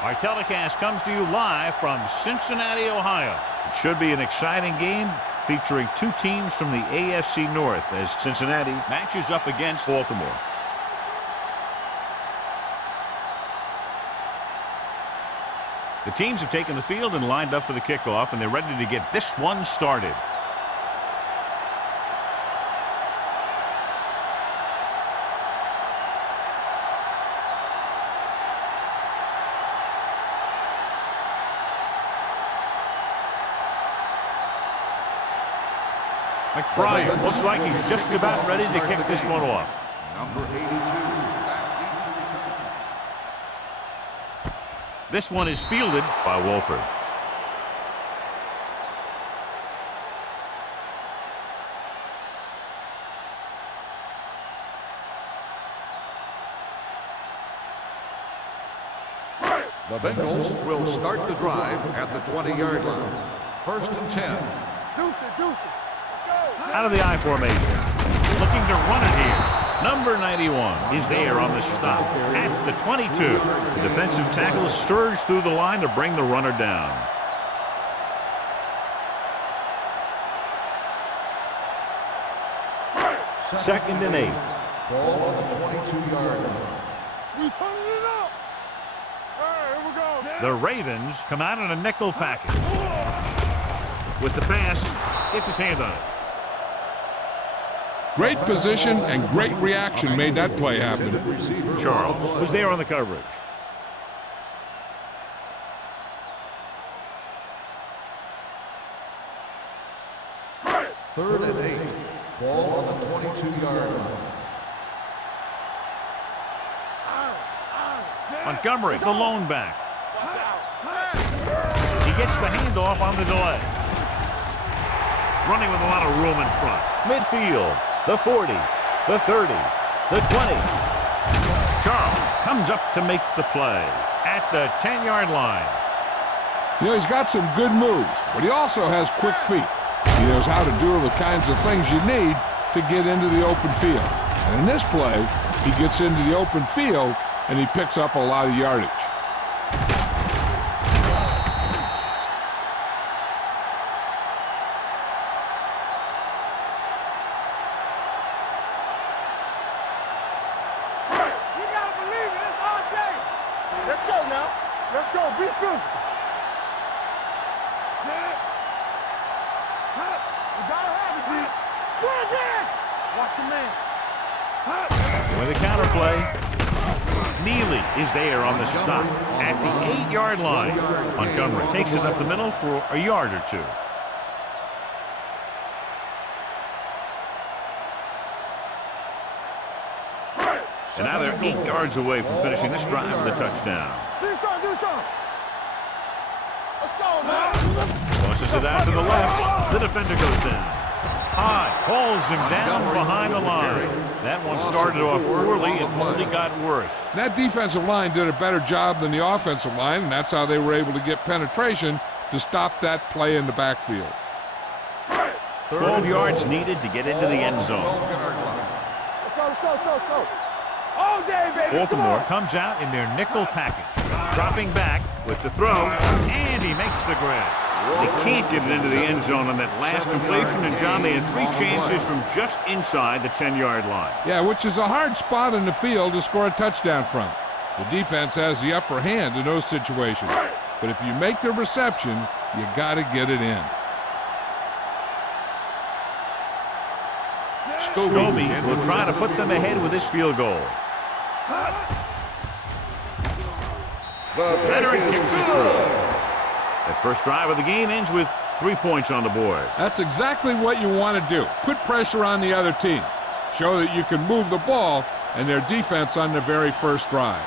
Our telecast comes to you live from Cincinnati, Ohio. It should be an exciting game featuring two teams from the AFC North as Cincinnati matches up against Baltimore. The teams have taken the field and lined up for the kickoff, and they're ready to get this one started. McBride looks like he's just about ready to kick this one off. Number 82. This one is fielded by Wolford. The Bengals will start the drive at the 20-yard line. 1st and 10. Out of the I formation. Looking to run it here. Number 91 is there on the stop at the 22. The defensive tackle surged through the line to bring the runner down. Second and 8. Ball on the 22-yard line. We turning it up. All right, here we go. The Ravens come out in a nickel package. With the pass, gets his hand on it. Great position and great reaction made that play happen. Charles was there on the coverage. Third and 8. Ball on the 22-yard line. Montgomery, the lone back. He gets the handoff on the delay. Running with a lot of room in front. Midfield. The 40, the 30, the 20. Charles comes up to make the play at the 10-yard line. You know, he's got some good moves, but he also has quick feet. He knows how to do the kinds of things you need to get into the open field. And in this play, he gets into the open field and he picks up a lot of yardage. With a counter play, Neely is there on the stop at the 8-yard line. Montgomery takes it up the middle for a yard or two. And now they're 8 yards away from finishing this drive with a touchdown. Tosses it out to the left. The defender goes down. High falls him down behind the line. That one started off poorly and only got worse. That defensive line did a better job than the offensive line, and that's how they were able to get penetration to stop that play in the backfield. 12 yards needed to get into the end zone. Let's go. All day, baby. Baltimore comes out in their nickel package. Dropping back with the throw, and he makes the grab. They can't get it into the end zone on that last completion, and John, they had 3 chances from just inside the 10-yard line. Yeah, which is a hard spot in the field to score a touchdown from. The defense has the upper hand in those situations. But if you make the reception, you got to get it in. Scobie will try to put them ahead with this field goal. Veteran kicks it through. That first drive of the game ends with 3 points on the board. That's exactly what you want to do. Put pressure on the other team. Show that you can move the ball and their defense on the very first drive.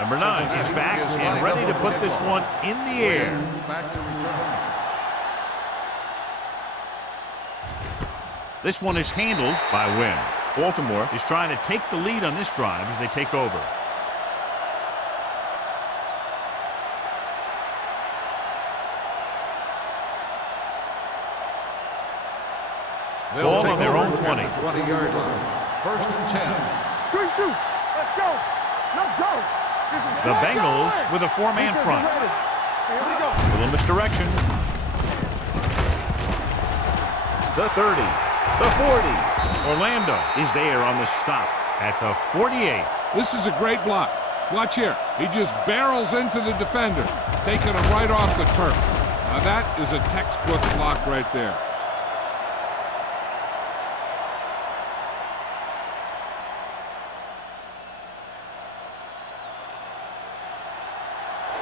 Number 9 is back and ready to put this one in the air. Back to return. This one is handled by Wynn. Baltimore is trying to take the lead on this drive as they take over. They'll Ball take on their over own 20. at the 20-yard line. First and 10. Three shoot. Let's go. Let's go. This is The let's Bengals go. with a four-man Defense front. ready. Here we go. Little misdirection. The 30. The 40. Orlando is there on the stop at the 48. This is a great block. Watch here. He just barrels into the defender, taking him right off the turf. Now that is a textbook block right there.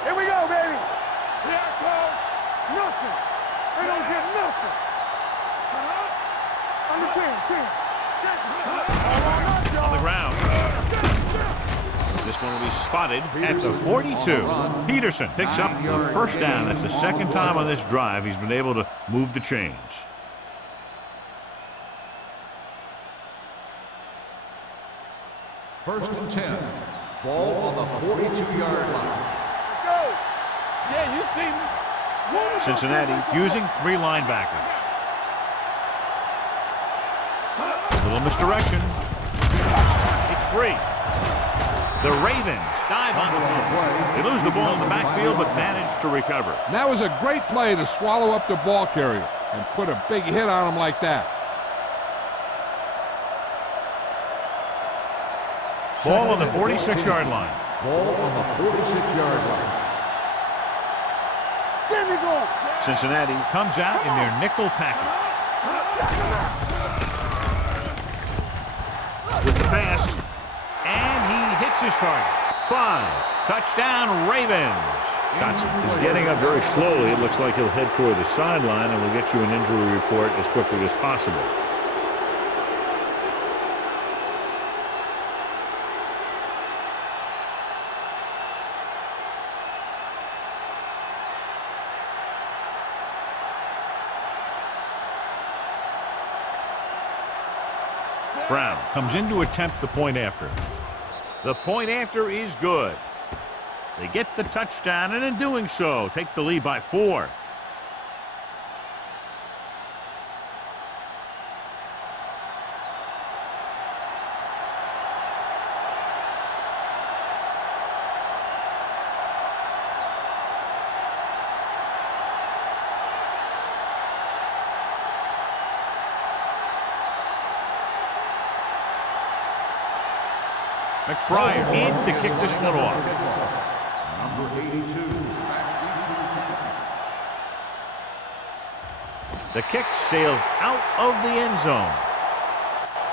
Here we go, baby. Here I come. Nothing. They don't get nothing. On the 10. On the ground. This one will be spotted at the 42. Peterson picks up the first down. That's the second time on this drive he's been able to move the chains. First and 10. Ball on the 42-yard line. Let's go. Yeah, you see me. Cincinnati using three linebackers. A little misdirection. It's free. The Ravens dive on the ball. They lose the ball in the backfield but manage to recover. And that was a great play to swallow up the ball carrier and put a big hit on him like that. Ball on the 46-yard line. Ball on the 46-yard line. There we go. Cincinnati comes out in their nickel package. With the pass, and he hits his target. 5. Touchdown, Ravens. Johnson is getting up very slowly. It looks like he'll head toward the sideline, and we'll get you an injury report as quickly as possible. Brown comes in to attempt the point after. The point after is good. They get the touchdown, and in doing so, take the lead by 4. McBride in to kick this one off. Number 82. Back into the The kick sails out of the end zone.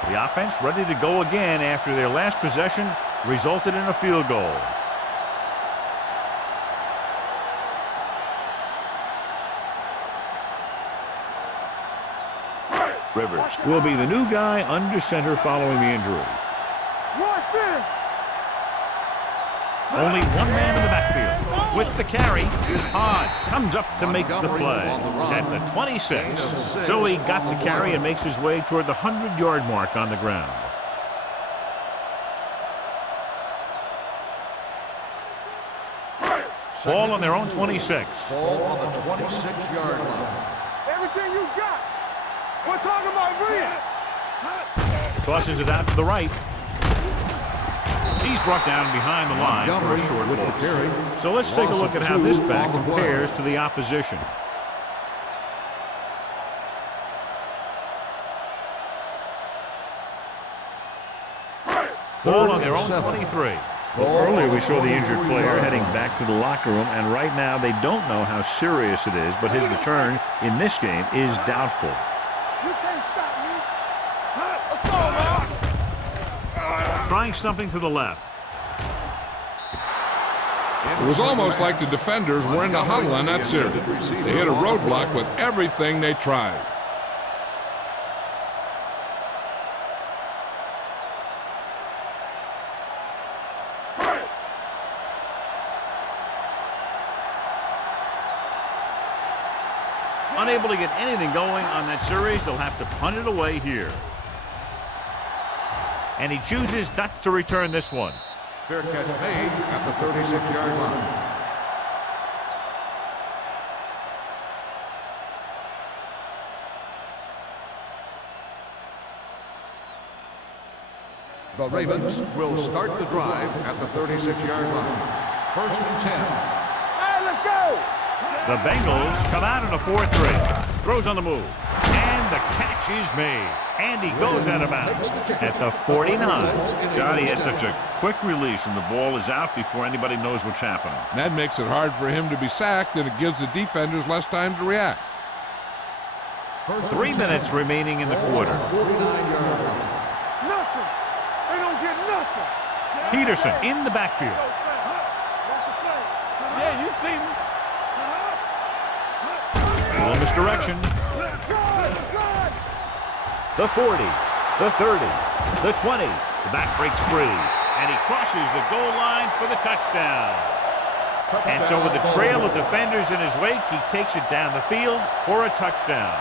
The offense ready to go again after their last possession resulted in a field goal. Rivers will be the new guy under center following the injury. Only one man in the backfield. With the carry, Todd comes up to make the play at the 26. So he got the carry and makes his way toward the 100-yard mark on the ground. Ball on their own 26. ball on the 26-yard line. Everything you got. We're talking about Bria. Tosses it out to the right. He's brought down behind the line for a short with the loss. carry. So let's take a look at how this back compares to the opposition. Ball on their own 23. Well, earlier we saw the injured player heading back to the locker room, and right now they don't know how serious it is, but his return in this game is doubtful. You can't stop me. Let's go, man. Trying something to the left. It was almost like the defenders were in the huddle on that series. They hit a roadblock with everything they tried. Unable to get anything going on that series, they'll have to punt it away here. And he chooses not to return this one. Fair catch made at the 36-yard line. The Ravens will start the drive at the 36-yard line. First and 10. Hey, let's go! The Bengals come out in a 4-3. Throws on the move. And the catch is made. And he goes out of bounds at the 49. God, he has such a quick release, and the ball is out before anybody knows what's happening. And that makes it hard for him to be sacked, and it gives the defenders less time to react. 3 minutes remaining in the quarter. 49-yard line. Nothing! They don't get nothing! Peterson in the backfield. Yeah, you see me. A little misdirection. The 40, the 30, the 20. The back breaks free, and he crosses the goal line for the touchdown. And so with the trail of defenders in his wake, he takes it down the field for a touchdown.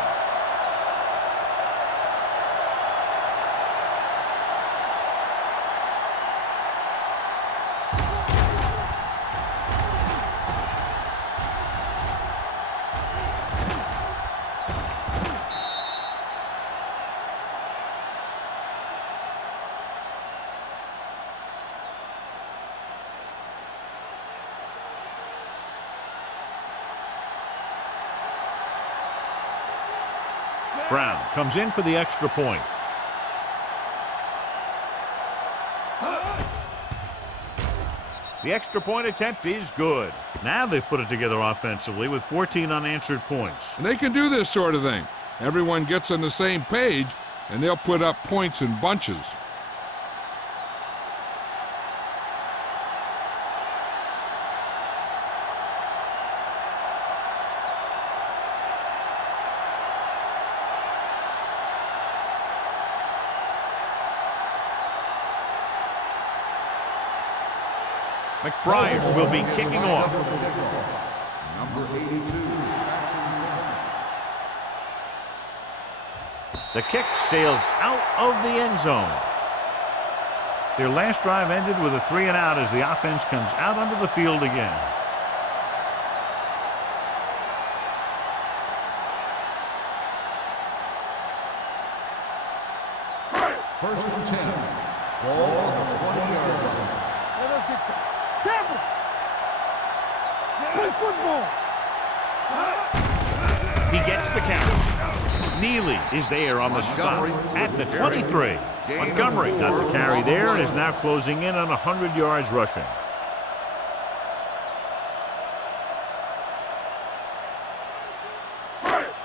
Brown comes in for the extra point. The extra point attempt is good. Now they've put it together offensively with 14 unanswered points. And they can do this sort of thing. Everyone gets on the same page, and they'll put up points in bunches. McBride will be kicking off. Number 82. The kick sails out of the end zone. Their last drive ended with a 3-and-out as the offense comes out onto the field again. First and 10. Ball on the 20-yard line. Let us get to Tampa! Play football! He gets the carry. Neely is there on the stop at the 23. Montgomery got the carry there and is now closing in on 100 yards rushing.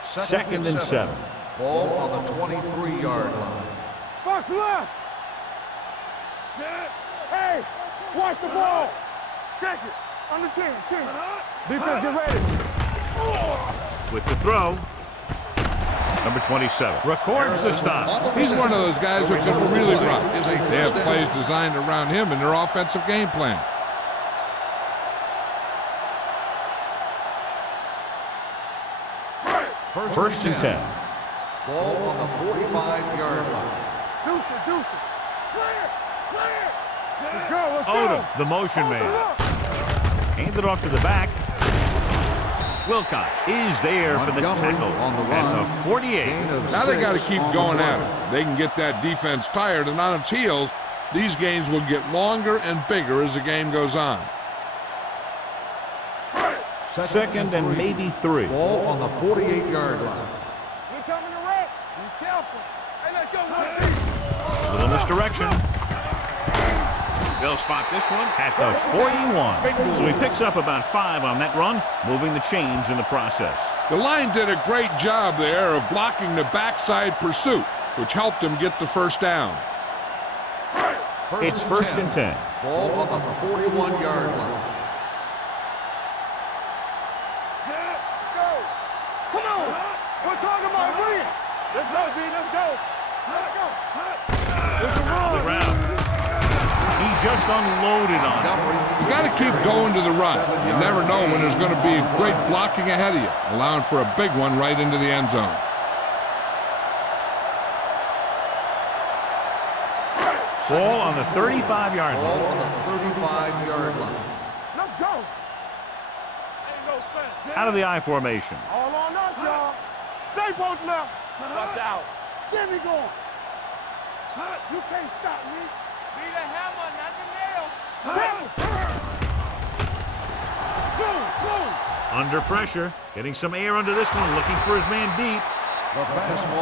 Second and 7. Ball on the 23-yard line. Box left! Hey! Watch the ball! Check it! On the 10. Defense, get ready! With the throw, number 27 records the stop. He's one of those guys who can really run. Is a They have first plays down. designed around him in their offensive game plan. First and 10. Ball on the 45-yard line. Deuce it! Clear! Let's go, let's Odom, the motion man. Hand it off to the back. Wilcox is there for the Montgomery tackle on the at run. the 48. Gain of Now they got to 6 keep on the going at play. it. They can get that defense tired, and on its heels, these games will get longer and bigger as the game goes on. Second and maybe 3. Ball on the 48-yard line. We're coming to wreck. Be careful. Hey, let's go. Little misdirection. They'll spot this one at the 41. So he picks up about 5 on that run, moving the chains in the process. The line did a great job there of blocking the backside pursuit, which helped them get the first down. It's first and 10. Ball on the 41-yard line. Let's go. Come on. We're talking about winning. Let's go, D. Let's go. Let's go. It's a run. The round. He just unloaded on him. Montgomery. You got to keep going to the run. You never know when there's going to be great blocking ahead of you, allowing for a big one right into the end zone. Ball on the 35-yard Ball line. on the 35-yard line. Let's go. Ain't no fence. Out of the I formation. All on us, y'all. Stay post left. Watch out. Get me going. You can't stop me. the hammer, not the nail. Under pressure, getting some air under this one, looking for his man deep.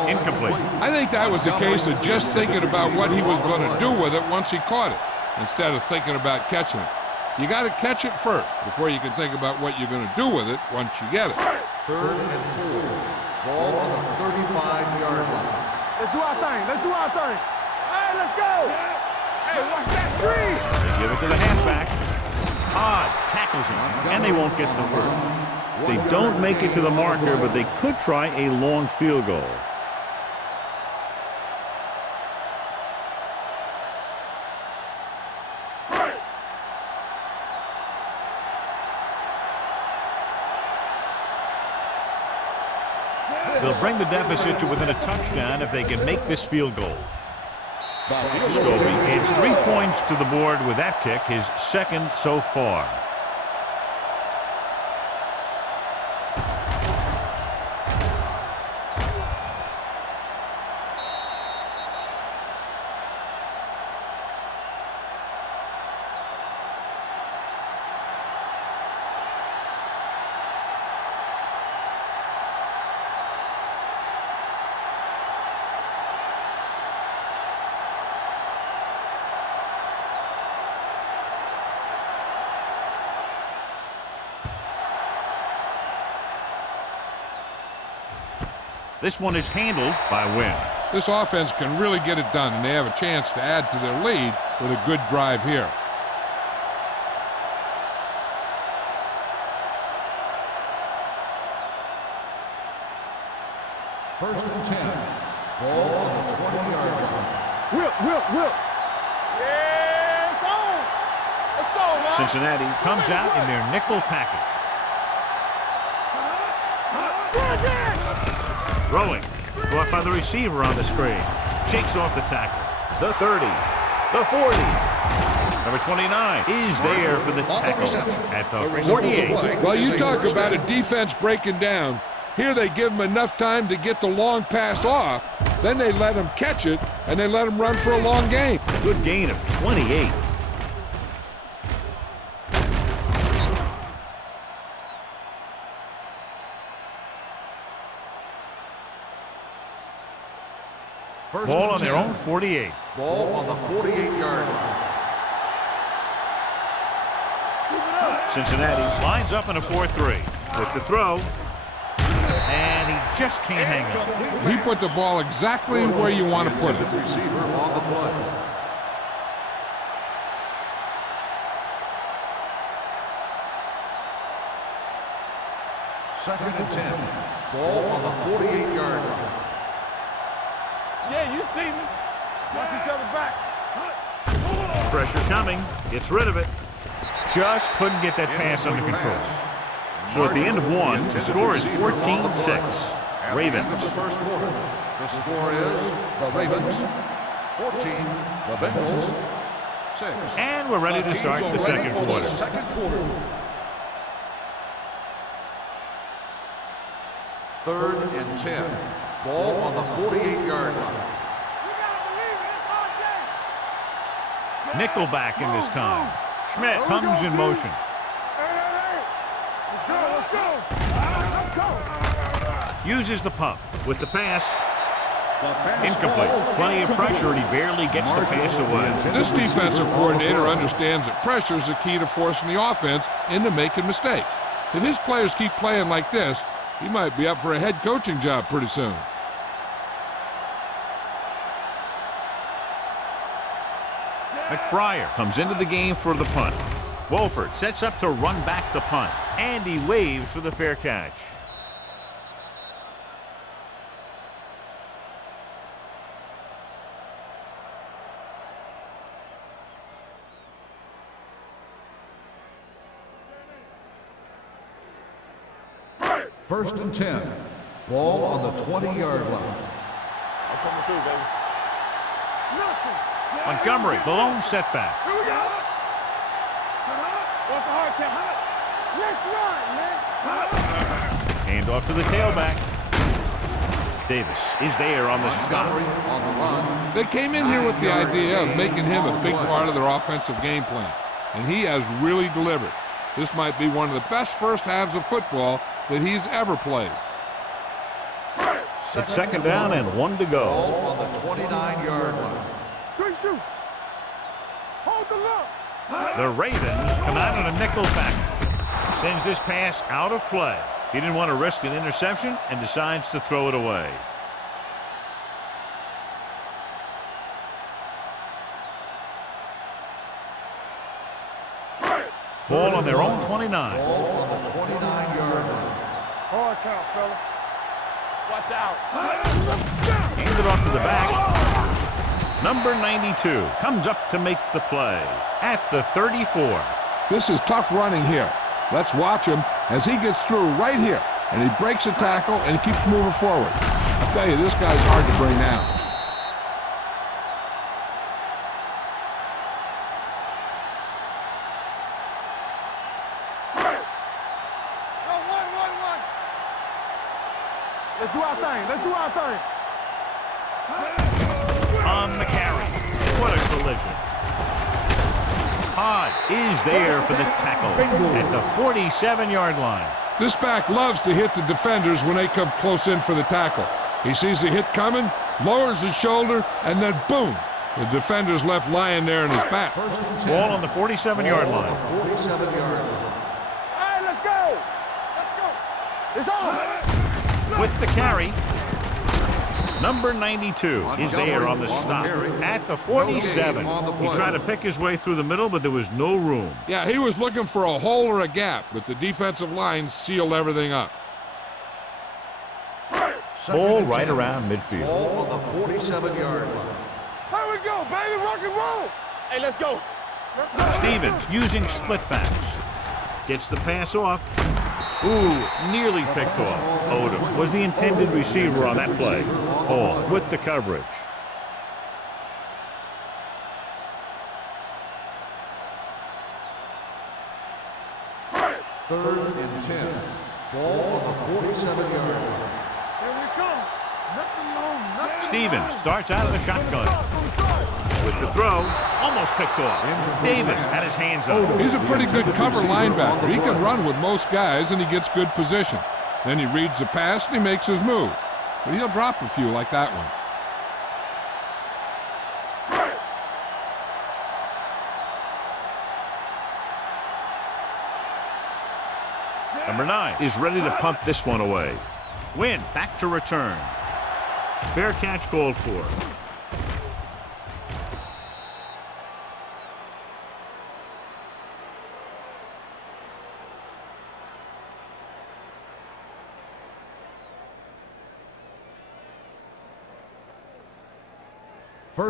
Incomplete. I think that was a case of just thinking about what he was going to do with it once he caught it, instead of thinking about catching it. You got to catch it first before you can think about what you're going to do with it once you get it. 3rd and 4. Ball on the 35-yard line. Let's do our thing. Let's do our thing. Hey, let's go. Hey, watch that tree. They give it to the halfback. Hodge tackles him, and they won't get the first. They don't make it to the marker, but they could try a long field goal. They'll bring the deficit to within a touchdown if they can make this field goal. Scobie adds 3 points to the board with that kick, his second so far. This one is handled by Wynn. This offense can really get it done, and they have a chance to add to their lead with a good drive here. First and 10. Ball on the 20-yard line. Whip. Yeah, it's on. Let's go, man. Cincinnati comes out in their nickel package. Throwing. Brought by the receiver on the screen. Shakes off the tackle. The 30. The 40. Number 29 is there for the tackle at the 48. Well, you talk about a defense breaking down. Here they give him enough time to get the long pass off. Then they let him catch it, and they let him run for a long gain. Good gain of 28. First Ball and on their 10. own 48. Ball on the 48-yard line. Cincinnati lines up in a 4-3 with the throw, and he just can't hang on. He put the ball exactly where you want to put it. Receiver on the play. Second and 10. Ball on the 48-yard line. Yeah, you see me. Watch each other back. Pressure coming. Gets rid of it. Just couldn't get that pass under control. So at the end of one, the score is 14-6. Ravens. At the end of the first quarter, the score is the Ravens 14, the Bengals 6. And we're ready to start the second quarter. Third and 10. Ball on the 48-yard line. Nickelback in this time. Schmidt comes in motion. Let's go. Uses the pump with the pass. Incomplete. Plenty of pressure, and he barely gets the pass away. This defensive coordinator understands that pressure is the key to forcing the offense into making mistakes. If his players keep playing like this, he might be up for a head coaching job pretty soon. McBriar comes into the game for the punt. Wolford sets up to run back the punt, and he waves for the fair catch. First and 10. Ball on the 20-yard line. I'm coming through, baby. Montgomery, the lone setback. Here we go. What's the hard count? Let's run, man. Hand off to the tailback. Davis is there on the stop. Montgomery on the run. They came in here with the idea of making him a big part of their offensive game plan, and he has really delivered. This might be one of the best first halves of football that he's ever played. It's second down and 1 to go. Ball on the 29-yard line. Good shoot. Hold the look. The Ravens come out in a nickel package. Sends this pass out of play. He didn't want to risk an interception and decides to throw it away. Ball on their own 29. Ball on the 29-yard line. Hard count, fella. Watch out. Handed off to the back. Number 92 comes up to make the play at the 34. This is tough running here. Let's watch him as he gets through right here, and he breaks a tackle and keeps moving forward. I'll tell you, this guy's hard to bring down. Let's do our thing. Let's do our thing. On the carry. What a collision. Hodge is there for the tackle at the 47-yard line. This back loves to hit the defenders when they come close in for the tackle. He sees the hit coming, lowers his shoulder, and then boom, the defender's left lying there in his back. First and 10. Ball on the 47-yard Ball line. on the 47-yard line. Hey, let's go. Let's go. It's on. With the carry, number 92 is there on the stop at the 47. He tried to pick his way through the middle, but there was no room. Yeah, he was looking for a hole or a gap, but the defensive line sealed everything up. Ball right around midfield. Ball on the 47-yard line. Here we go, baby. Rock and roll. Hey, let's go. Let's go. Stevens using split backs. Gets the pass off. Ooh, nearly picked off. Odom was the intended receiver on that play. Hall with the coverage. Third and 10. Ball on the 47-yard line. Here we come. Nothing long, nothing Stevens long. starts out of the shotgun. With the throw, almost picked off. Davis had his hands up. He's a pretty good cover linebacker. He can run with most guys, and he gets good position. Then he reads the pass, and he makes his move. But he'll drop a few like that one. Number 9 is ready to punt this one away. Win back to return. Fair catch called for.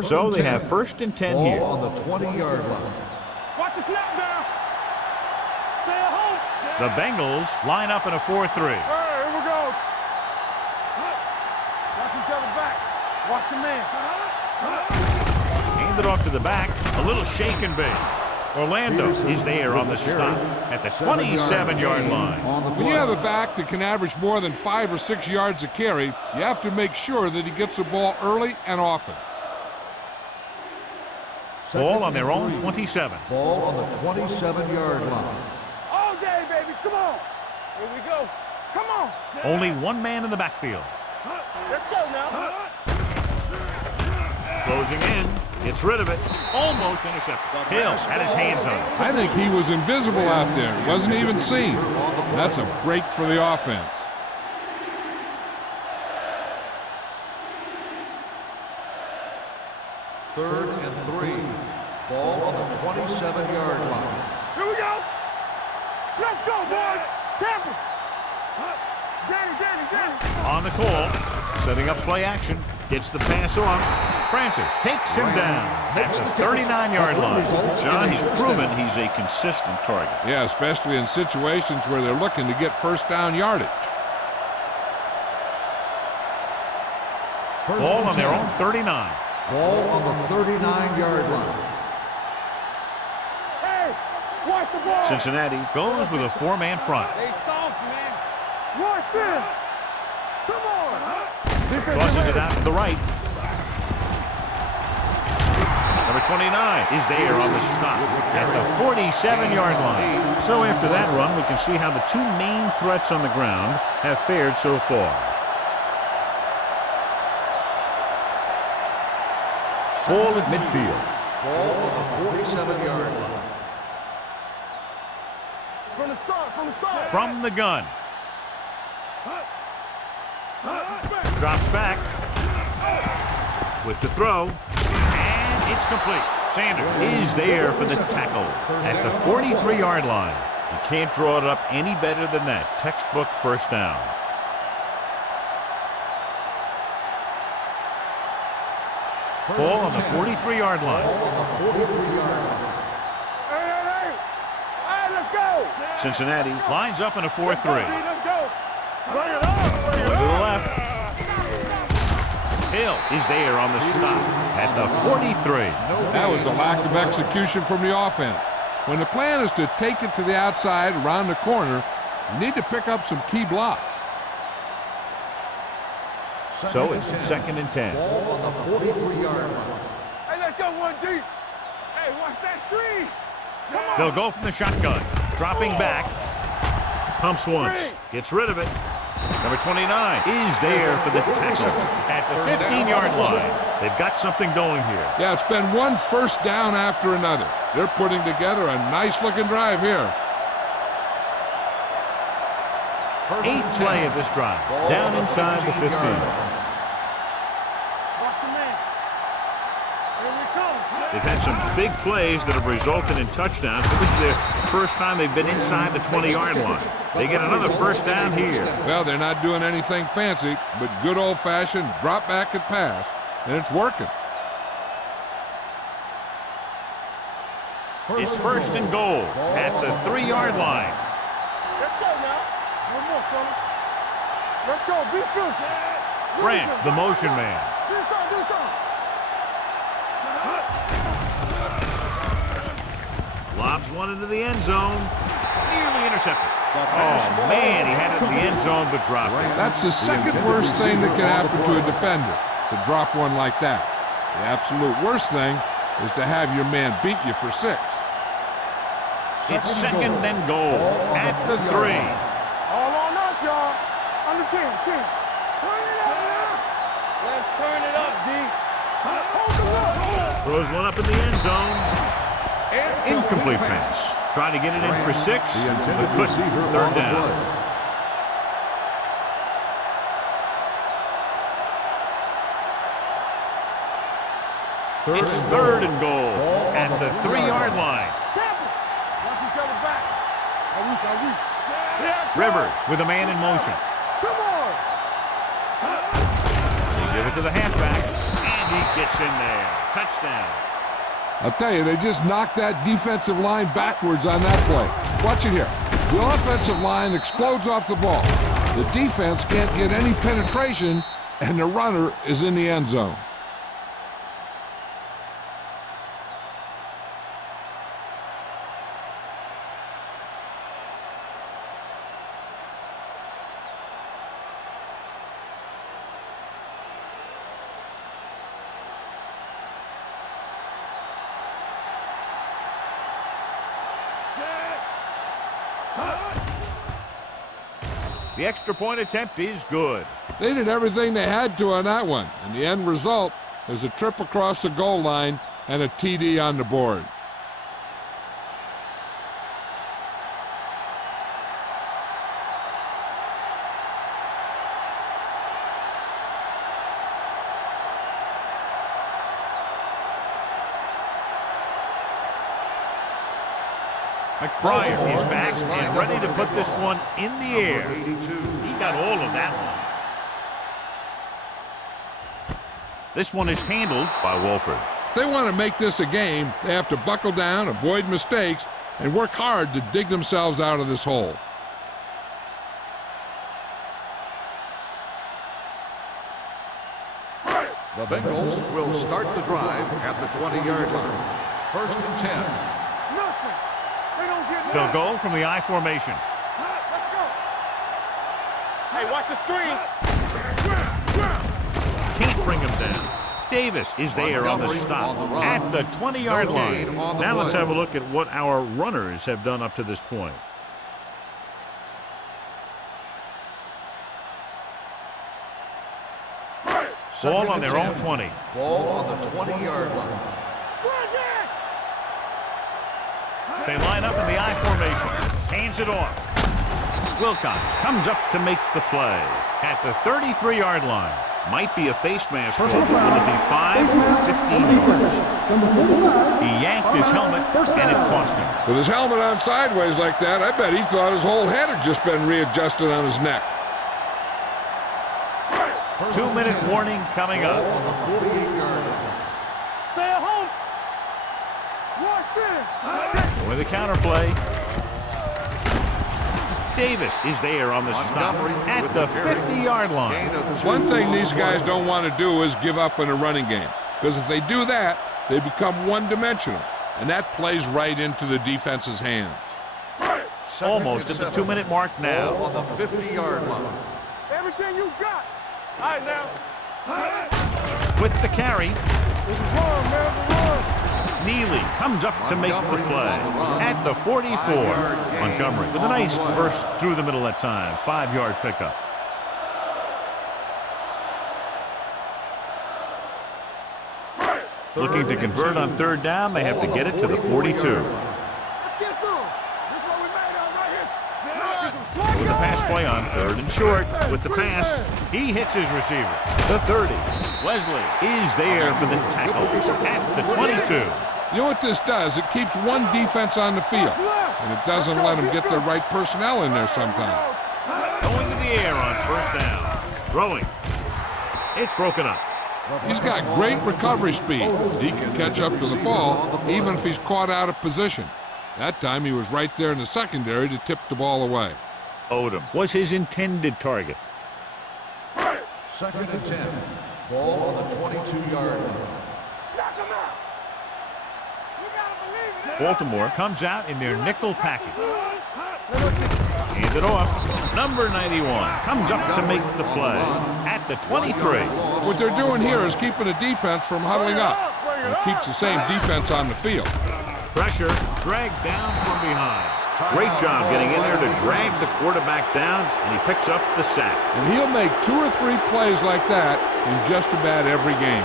So they have first and 10 here. Ball on the 20-yard line. Watch the snap down. Stay at home. The Bengals line up in a 4-3. All right, here we go. Watch each other back. Watch your man. Handed off to the back. A little shake and bake. Orlando is there on the stop at the 27-yard line. When you have a back that can average more than 5 or 6 yards a carry, you have to make sure that he gets the ball early and often. Ball on their own 27. Ball on the 27-yard line. All day, baby. Come on. Here we go. Come on. Only one man in the backfield. Let's go now. Closing in. Gets rid of it. Almost intercepted. Hill had his hands on it. I think he was invisible out there. He wasn't even seen. That's a break for the offense. Third and 3. Ball on the 27-yard line. Here we go. Let's go, boys. Tampa. Danny. On the call. Setting up play action. Gets the pass off. Francis takes him down at the 39-yard line. John, he's proven he's a consistent target. Yeah, especially in situations where they're looking to get first down yardage. Ball on their own 39. Ball on the 39-yard line. Hey, watch the ball. Cincinnati goes with a 4-man front. Stay soft, man. Watch this. Come on. Tosses it out to the right. Number 29 is there on the stop at the 47-yard line. So after that run, we can see how the two main threats on the ground have fared so far. Ball at midfield. Ball on the 47-yard line. From the start, from the start. From the gun. Drops back. With the throw. And it's complete. Sanders is there for the tackle at the 43-yard line. You can't draw it up any better than that. Textbook first down. Ball on the 43-yard line. Hey, let's go. Cincinnati lines up in a 4-3. Let's go. Bring it up. Bring To it the up. left. Hill is there on the stop at the 43. That was a lack of execution from the offense. When the plan is to take it to the outside around the corner, you need to pick up some key blocks. So it's 2nd and 10. Ball on the 43-yard line. Hey, let's go one deep. Hey, watch that screen. Come on. They'll go from the shotgun. Dropping back. Pumps once. Gets rid of it. Number 29 is there for the tackle at the 15-yard line. They've got something going here. Yeah, it's been one first down after another. They're putting together a nice-looking drive here. 8th play of this drive. Down inside the 15. Watch your man. Here we come. They've had some big plays that have resulted in touchdowns, but this is their first time they've been inside the 20-yard line. They get another first down here. Well, they're not doing anything fancy, but good old-fashioned drop back and pass, and it's working. It's 1st and goal at the 3-yard line. Let's go now. One more, fellas. Let's go. Be fierce. Branch, the motion man. Do something. Do something. Lobs one into the end zone. Nearly intercepted. Oh, man, he had it in the end zone but dropped it. That's the second worst thing that can happen to a defender, to drop one like that. The absolute worst thing is to have your man beat you for 6. It's 2nd and goal at the 3. All on us, y'all. Under 10. Turn it up now. Let's turn it up, D. Hold the rock. Throws one up in the end zone. Incomplete pass. Trying to get it in for 6, but couldn't. 3rd down. It's 3rd and goal at the 3-yard line. Tampa. Watch each other back. Are we? Yeah, Rivers with a man in motion. come on. They give it to the halfback, and he gets in there. Touchdown. I'll tell you, they just knocked that defensive line backwards on that play. Watch it here. The offensive line explodes off the ball. The defense can't get any penetration, and the runner is in the end zone. The extra point attempt is good. They did everything they had to on that one, and the end result is a trip across the goal line and a TD on the board. McBride is back and ready to put this one in the air. He got all of that one. This one is handled by Wolford. If they want to make this a game, they have to buckle down, avoid mistakes, and work hard to dig themselves out of this hole. The Bengals will start the drive at the 20-yard line. 1st and 10. Nothing. They don't get They'll nothing. go from the I formation. Let's go. Hey, watch the screen. bring him down. Davis is there on the stop at the 20-yard line. Now let's have a look at what our runners have done up to this point. Ball on their own 20. Ball on the 20-yard line. They line up in the I formation. Hands it off. Wilcox comes up to make the play at the 33-yard line. Might be a face mask. Will it be 5 or 15 yards? He yanked his helmet, and it cost him. With his helmet on sideways like that, I bet he thought his whole head had just been readjusted on his neck. 2-minute warning coming up. On the 48-yard line. Stay at home. Watch it. With a counter play. Davis is there on the stop at the 50-yard line. One thing these guys don't want to do is give up in a running game, because if they do that, they become one-dimensional, and that plays right into the defense's hands. Almost at the 2-minute mark now. Ball on the 50-yard line. Everything you got. All right, now. With the carry. This is wrong, man. Neely comes up to make the play at the 44. Montgomery with a nice burst through the middle that time. 5-yard pickup. Looking to convert on third down. They have to get it to the 42. Let's get some. This is what we made of right here. With a pass play on third and short. With the pass, he hits his receiver. The 30. Wesley is there for the tackle at the 22. You know what this does? It keeps one defense on the field, and it doesn't let them get the right personnel in there sometimes. Going to the air on first down. Throwing. It's broken up. He's got great recovery speed. He can catch up to the ball even if he's caught out of position. That time he was right there in the secondary to tip the ball away. Odom was his intended target. 2nd and 10. Ball on the 22-yard line. Baltimore comes out in their nickel package. Hands it off. Number 91 comes up to make the play at the 23. What they're doing here is keeping the defense from huddling up. And it keeps the same defense on the field. Pressure dragged down from behind. Great job getting in there to drag the quarterback down, and he picks up the sack. And he'll make 2 or 3 plays like that in just about every game.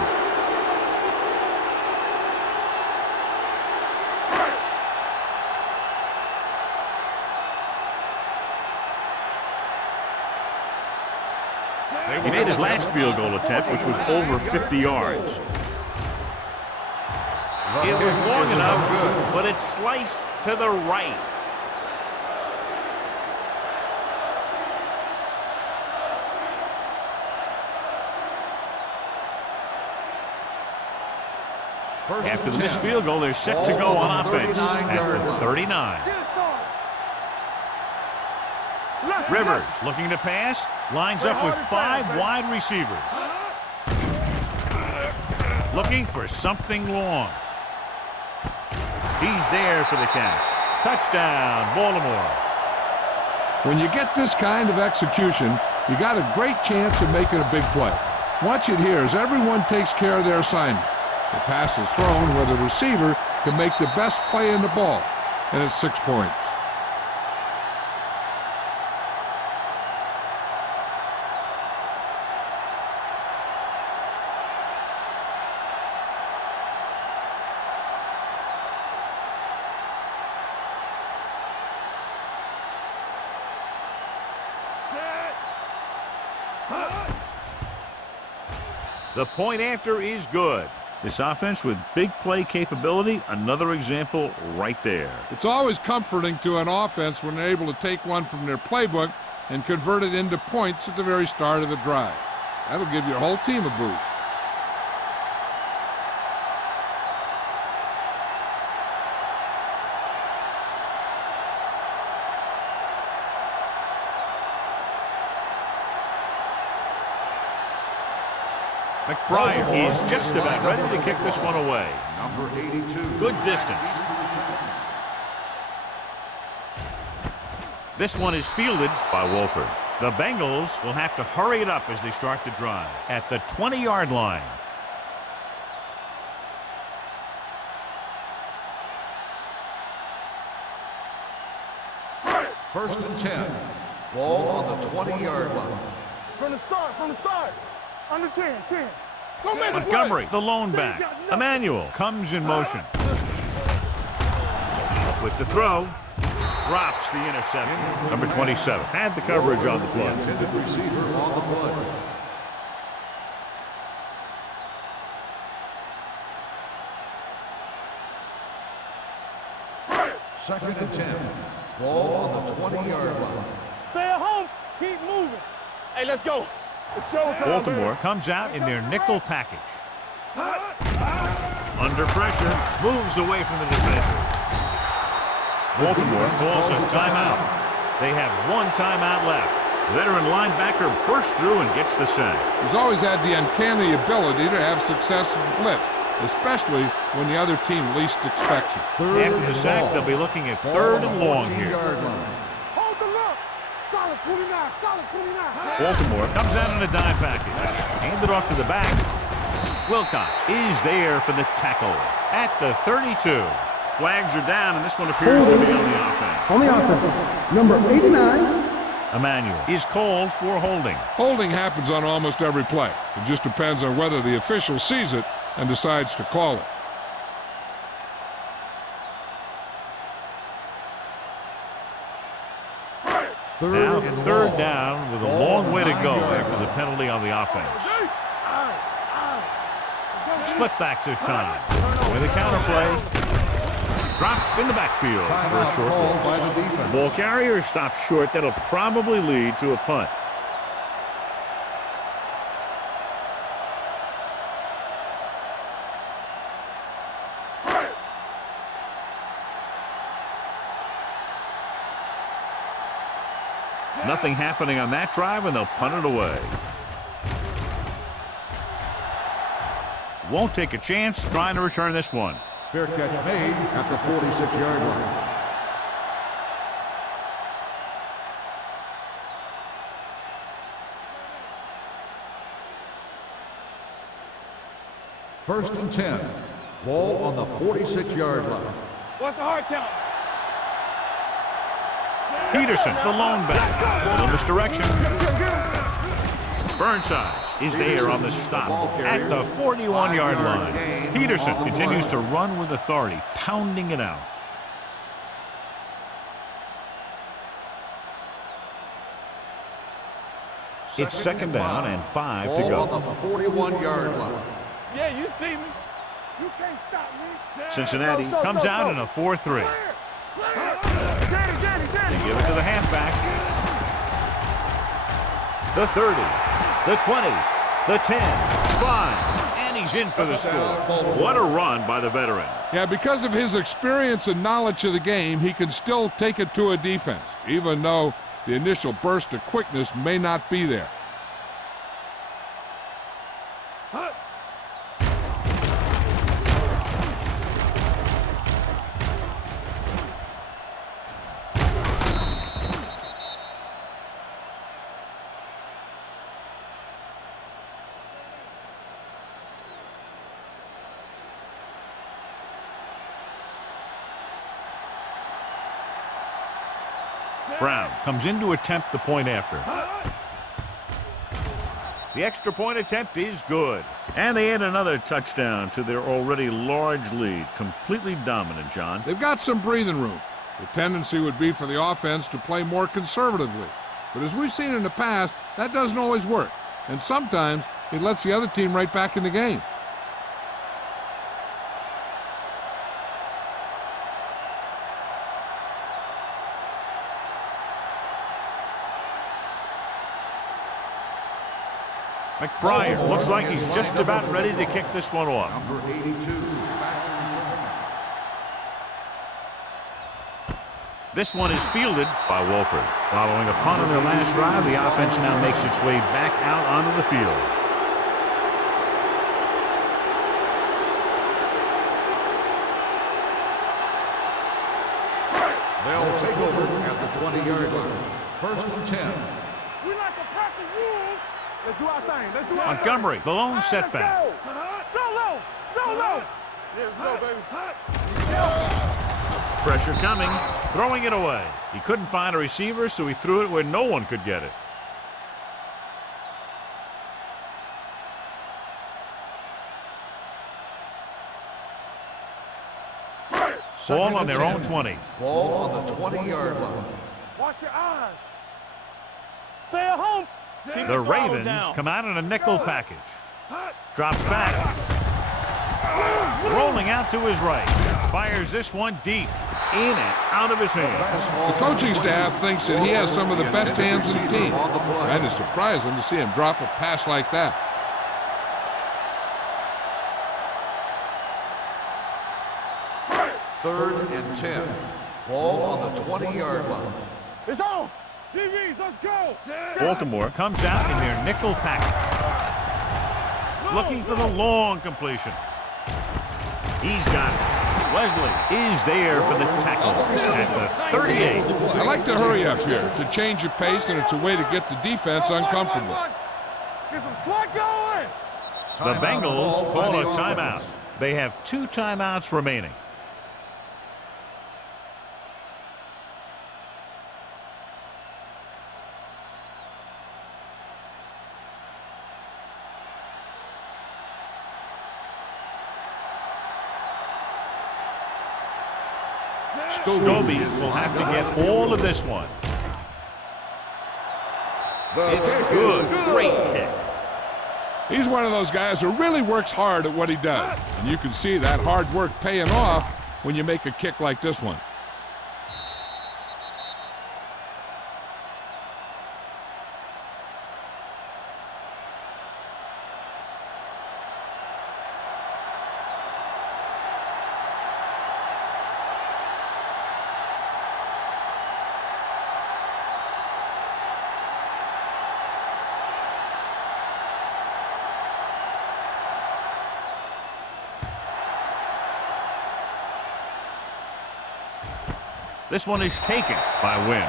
He made his last field goal attempt, which was over 50 yards. It was long enough, but it sliced to the right. After the missed field goal, they're set to go on offense at the 39. Rivers looking to pass, lines up with 5 wide receivers. Looking for something long. He's there for the catch. Touchdown, Baltimore. When you get this kind of execution, you got a great chance of making a big play. Watch it here as everyone takes care of their assignment. The pass is thrown where the receiver can make the best play in the ball, and it's 6 points. The point after is good. This offense with big play capability, another example right there. It's always comforting to an offense when they're able to take one from their playbook and convert it into points at the very start of the drive. That'll give your whole team a boost. McBride is just about ready to kick this one away. Number 82. Good distance. This one is fielded by Wolford. The Bengals will have to hurry it up as they start the drive at the 20-yard line. First and 10. Ball on the 20-yard line. From the start. Under 10. Go make Montgomery, the lone back. Emmanuel comes in motion. Up with the throw. Drops the interception. Number 27 had the coverage on the play. Intended receiver on the play. Second and 10. Ball on the 20-yard line. Stay at home. Keep moving. Hey, let's go. It's showtime. Baltimore comes out in their nickel package. Under pressure, moves away from the defender. Baltimore calls a timeout. They have one timeout left. Veteran linebacker bursts through and gets the sack. He's always had the uncanny ability to have success in blitz, especially when the other team least expects it. After the sack, they'll be looking at third and long here. Hold the look. Solid 29. Baltimore comes out in a dime package. Handed off to the back. Wilcox is there for the tackle at the 32. Flags are down, and this one appears to be on the offense. On the offense, number 89. Emmanuel is called for holding. Holding happens on almost every play. It just depends on whether the official sees it and decides to call it. Now third down with a long way to go after the penalty on the offense. Split backs this time. With a counterplay. Drop in the backfield for a short loss. Ball carrier stops short. That'll probably lead to a punt. Nothing happening on that drive, and they'll punt it away. Won't take a chance trying to return this one. Fair catch made at the 46-yard line. First and 10. Ball on the 46-yard line. What's the hard count? Peterson, the lone back. A little misdirection. Burnside is there on the stop at the 41-yard line. Peterson continues to run with authority, pounding it out. It's second down and 5 to go. On the 41-yard line. Yeah, you see me. You can't stop me. Cincinnati comes out in a 4-3. They give it to the halfback. The 30, the 20, the 10, 5, and he's in for the score. What a run by the veteran. Yeah, because of his experience and knowledge of the game, he can still take it to a defense, even though the initial burst of quickness may not be there. Brown comes in to attempt the point after. The extra point attempt is good. And they add another touchdown to their already large lead. Completely dominant, John. They've got some breathing room. The tendency would be for the offense to play more conservatively. But as we've seen in the past, that doesn't always work. And sometimes it lets the other team right back in the game. McBride looks like he's just about ready to kick this one off. Number 82, back to return. This one is fielded by Wolford. Following a punt on their last drive, the offense now makes its way back out onto the field. They'll take over at the 20-yard line. First and 10. Let's do our thing. Let's do our Montgomery, the lone setback. Solo! Solo! Let's go, baby. Pressure coming, throwing it away. He couldn't find a receiver, so he threw it where no one could get it. Ball on their own 20. Ball on the 20-yard line. Watch your eyes. Stay at home. The Ravens come out in a nickel package. Drops back. Rolling out to his right. Fires this one deep. In and out of his hands. The coaching staff thinks that he has some of the best hands in the team. And it's surprising to see him drop a pass like that. Third and 10. Ball on the 20-yard line. It's on. DBs, let's go. Baltimore comes out in their nickel package. Looking for the long completion. He's got it. Wesley is there for the tackle at the 38. I like to hurry up here. It's a change of pace, and it's a way to get the defense uncomfortable. Get some slack going. The Bengals call a timeout. They have 2 timeouts remaining. Scobie will have to get all of this one. It's good. Great kick. He's one of those guys who really works hard at what he does. And you can see that hard work paying off when you make a kick like this one. This one is taken by Wynn.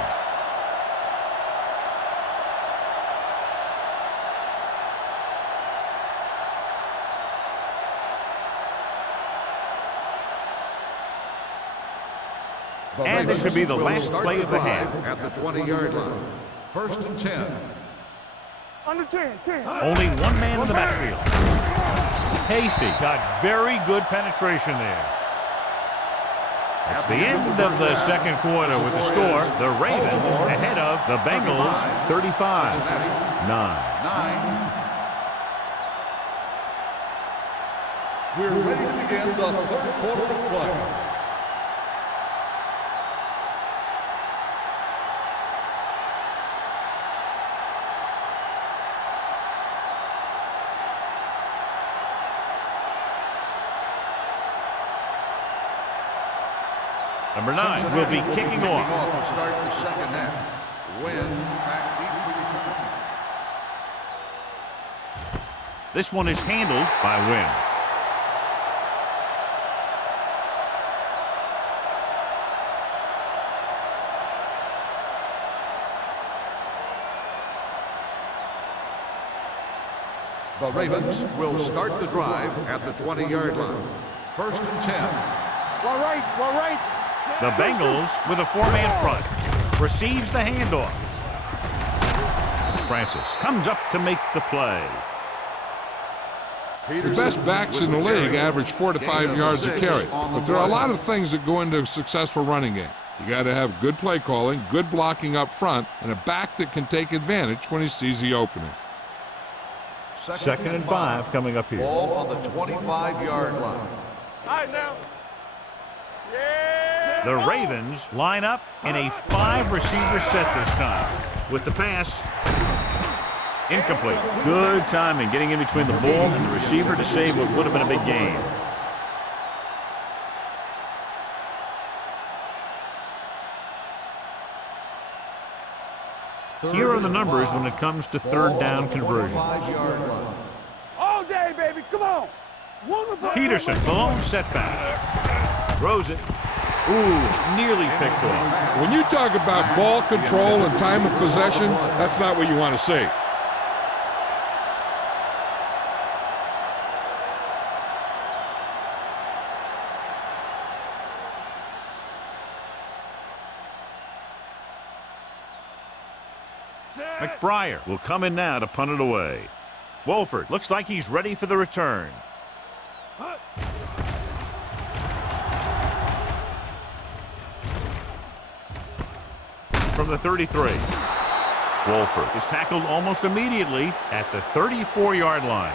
And this should be the last play of the half. At the 20-yard line. First and 10. Under 10, 10. Only one man in the backfield. Hasty got very good penetration there. That's the end of the second quarter with the score. The Ravens ahead of the Bengals 35-9. 9. We're ready to begin the third quarter of play. Number 9 will be kicking off. To start the second half. Win back deep to return. This one is handled by Wynn. The Ravens will start the drive at the 20-yard line. First and 10. Well, right. The Bengals with a 4-man front. Receives the handoff. Francis comes up to make the play. The best backs in the league average 4 to 5 yards a carry. But there are a lot of things that go into a successful running game. You got to have good play calling, good blocking up front, and a back that can take advantage when he sees the opening. Second and 5 coming up here. Ball on the 25-yard line. All right, now. Yeah. The Ravens line up in a 5-receiver set this time. With the pass, incomplete. Good timing getting in between the ball and the receiver to save what would have been a big gain. Here are the numbers when it comes to third down conversions. All day, baby. Come on. Wonderful. Peterson, the lone setback. Throws it. Ooh, nearly picked off. When you talk about ball control and time of possession, that's not what you want to see. McBriar will come in now to punt it away. Wolford looks like he's ready for the return. From the 33. Wolford is tackled almost immediately at the 34-yard line.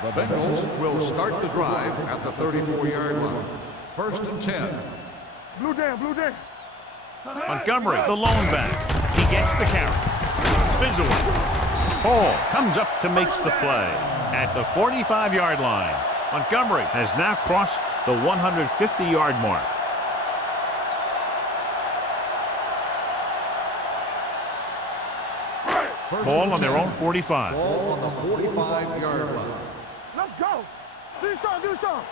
The Bengals will start the drive at the 34-yard line. 1st and 10. Blue down. Montgomery, the lone back. He gets the carry. Spins away. Hall comes up to make the play at the 45-yard line. Montgomery has now crossed the 150-yard mark. Ball on their own 45. Ball on the 45-yard line. Let's go. Do something.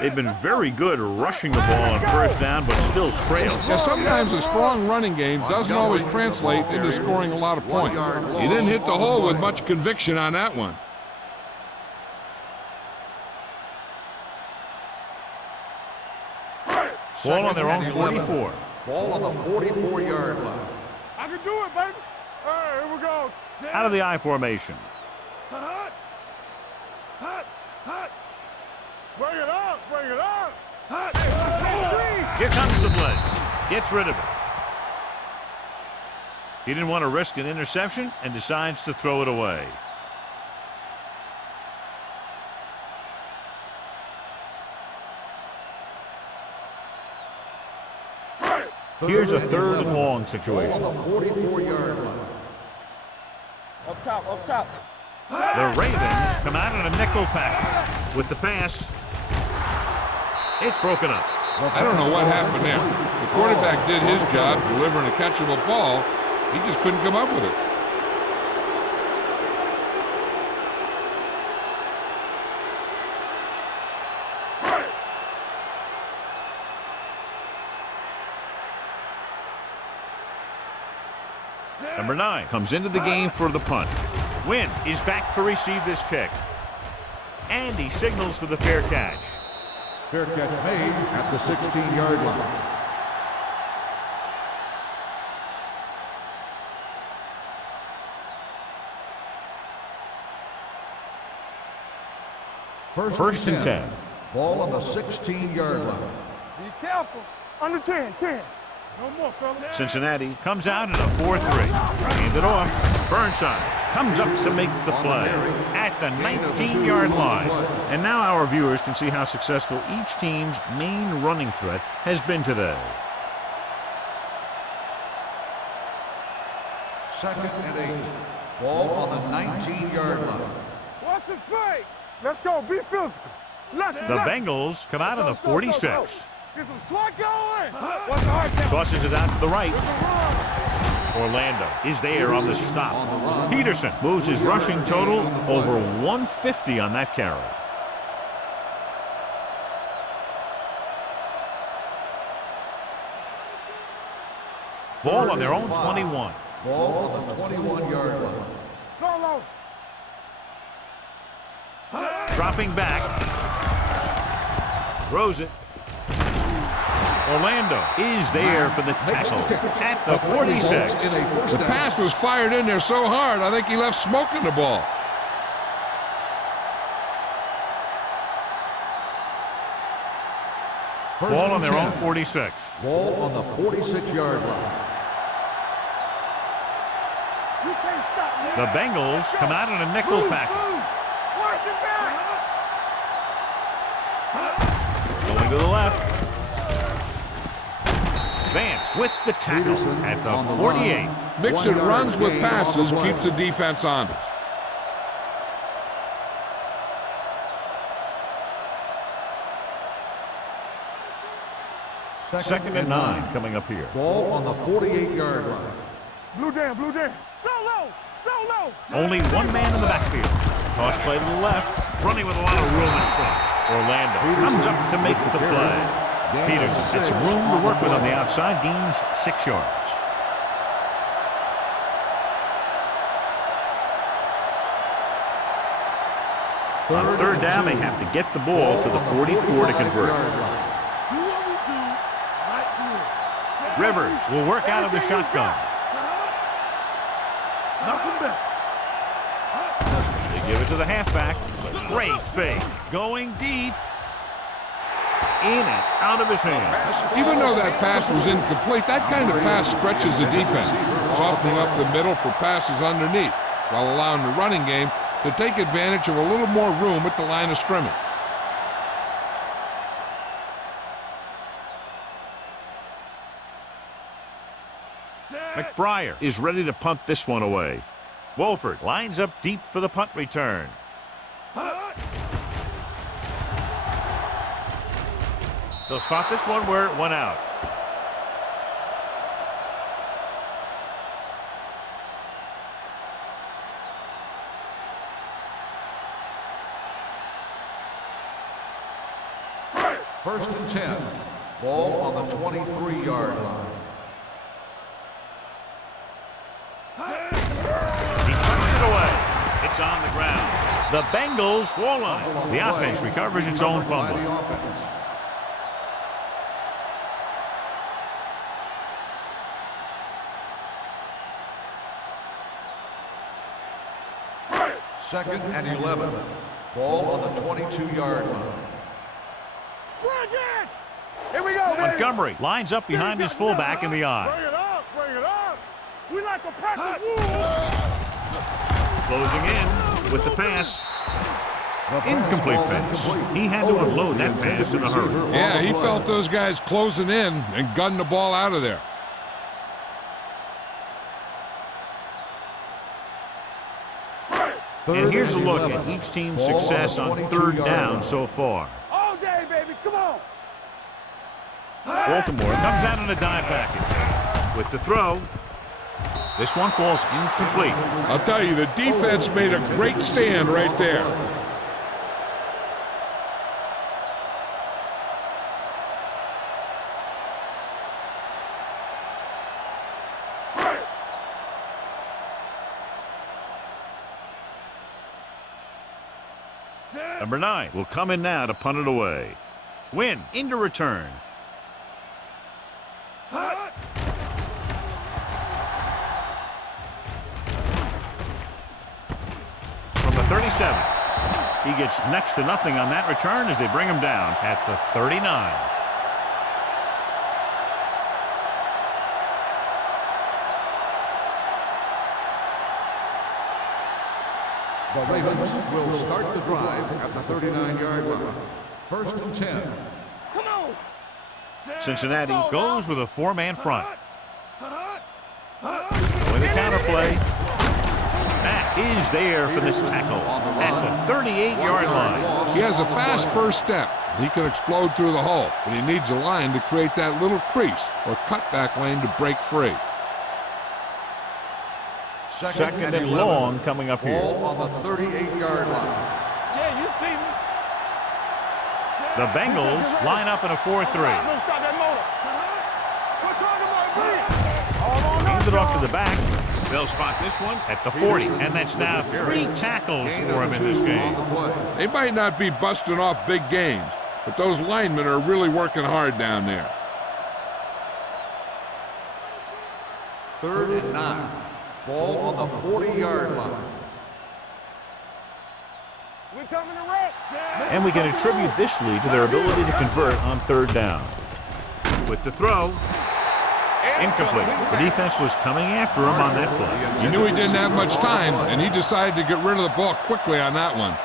They've been very good rushing the ball on first down, but still trail. Yeah, sometimes a strong running game doesn't always translate into scoring a lot of points. He didn't hit the hole with much conviction on that one. Ball on their own 44. Ball on the 44-yard line. I can do it, baby. All right, here we go. Out of the I formation. Hut. Bring it up. Here comes the blitz. Gets rid of it. He didn't want to risk an interception and decides to throw it away. Here's a 3rd and long situation. Ball on the 44-yard line. Up top. The Ravens come out in a nickel package. With the pass, it's broken up. I don't know what happened there. The quarterback did his job delivering a catchable ball. He just couldn't come up with it. Number 9 comes into the game for the punt. Wynn is back to receive this kick. And he signals for the fair catch. Fair catch made at the 16-yard line. First and 10. Ball on the 16-yard line. Be careful. Under 10. No more, fellas. Cincinnati comes out in a 4-3. Hand it off. Burnside comes up to make the play at the 19-yard line. And now our viewers can see how successful each team's main running threat has been today. 2nd and 8. Ball on the 19-yard line. Watch the play. Let's go. Be physical. The Bengals come out in the 46. Get some slot going. Watch the hard down. Tosses it out to the right. Orlando is there on the stop. Peterson moves his rushing total over 150 on that carry. Ball on their own 21. Ball on the 21-yard line. Solo. Dropping back. Throws it. Orlando is there for the tackle at the 46. The pass was fired in there so hard, I think he left smoke in the ball. Ball on their own 46. Ball on the 46-yard line. You can't stop me. The Bengals come out in a nickel package. Watch it back. Going to the left. Vance with the tackle at the 48. Mixing runs with passes keeps the defense honest. Second and 9 coming up here. Ball on the 48-yard line. Blue down. Solo. Only one man in the backfield. Toss play to the left. Running with a lot of room in front. Orlando comes up to make the play. Peterson had some room to work with on the outside. Gains 6 yards. On third down, they have to get the ball to the 44 to convert. Do what we do right here. Rivers will work out of the shotgun. Nothing back. They give it to the halfback. Great fake. Going deep. In and out of his hands. Even though that pass was incomplete, that kind of pass stretches the defense, softening up the middle for passes underneath, while allowing the running game to take advantage of a little more room at the line of scrimmage. McBriar is ready to punt this one away. Wolford lines up deep for the punt return. They'll spot this one where it went out. First and 10. Ball on the 23-yard line. He puts it away. It's on the ground. The Bengals score line. The offense recovers its own fumble. Second and 11. Ball on the 22-yard line. Here we go, baby. Montgomery lines up behind his fullback in the eye. Bring it up, bring it up. We like to practice. Closing in with the pass. Incomplete pass. He had to unload that pass in a hurry. Yeah, he felt those guys closing in and gunned the ball out of there. And here's a look at each team's success on third down so far. All day, baby. Come on. Baltimore comes out in a dime package. With the throw, this one falls incomplete. I'll tell you, the defense made a great stand right there. Number 9 will come in now to punt it away. Win into return. From the 37. He gets next to nothing on that return as they bring him down at the 39. The Ravens will start the drive at the 39-yard line. First and 10. Come on. Cincinnati goes with a four-man front. With the counterplay. That is there for this tackle at the 38-yard line. He has a fast first step. He can explode through the hole, but he needs a line to create that little crease or cutback lane to break free. Second and long coming up here. Ball on the 38-yard line. Yeah, you see me. The Bengals line up in a 4-3. Don't stop that motor. We're talking about brilliant. All on Hands us, it off to y'all. the back. They'll spot this one at the 40, and that's now 3 tackles for him in this game. They might not be busting off big games, but those linemen are really working hard down there. Third and 9. Ball on the 40-yard line. We're coming to wreck. And we can attribute this lead to their ability to convert on third down. With the throw, incomplete. The defense was coming after him on that play. He knew he didn't have much time, and he decided to get rid of the ball quickly on that one.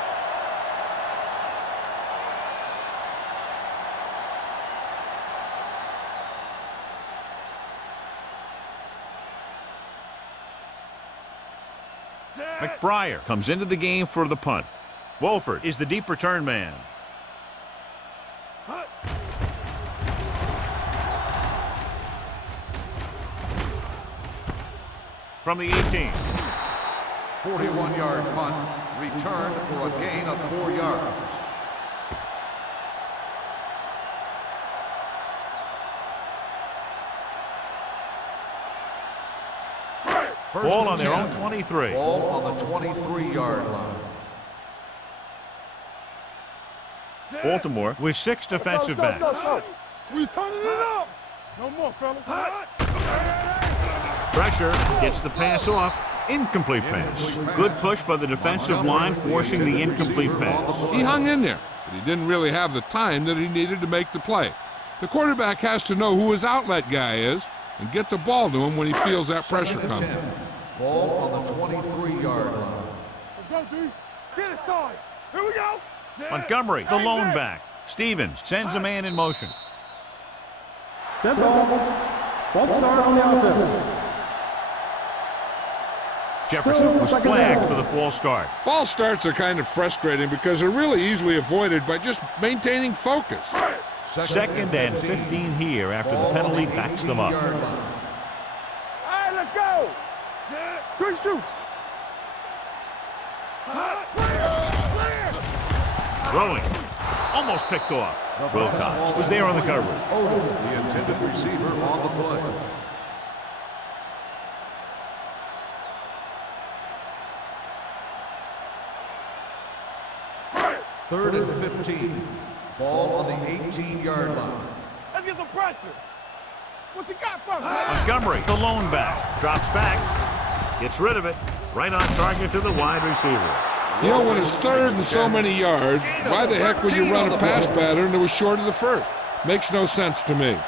McBriar comes into the game for the punt. Wolford is the deep return man. From the 18. 41-yard punt. Return for a gain of 4 yards. Ball on their own 23. Ball on the 23-yard line. Baltimore with 6 defensive backs. We turning it up. No more, fellas. Pressure gets the pass off. Incomplete pass. Good push by the defensive line, forcing the incomplete pass. He hung in there, but he didn't really have the time that he needed to make the play. The quarterback has to know who his outlet guy is and get the ball to him when he feels that pressure coming. Ball on the 23-yard line. Let's go, D. Get it started. Here we go. Montgomery, the lone back. Stevens sends a man in motion. Dead ball. False start on the offense. Jefferson was flagged for the false start. False starts are kind of frustrating because they're really easily avoided by just maintaining focus. Second and 15 here after the penalty backs them up. All right, let's go. Good shoot. Throwing. Almost picked off. Wilcox was there on the coverage. The intended receiver on the play. Third and 15. Ball on the 18-yard line. Let's get some pressure. What you got for me? Montgomery, the lone back, drops back, gets rid of it, right on target to the wide receiver. You know, when it's third and so many yards, why the heck would you run a pass pattern that was short of the first? Makes no sense to me.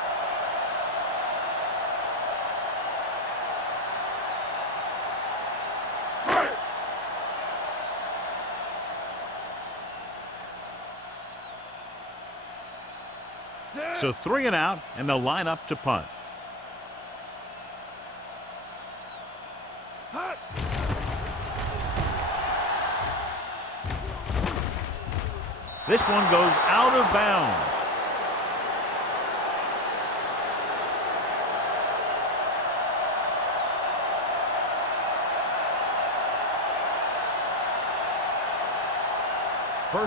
So 3 and out, and they'll line up to punt. This one goes out of bounds.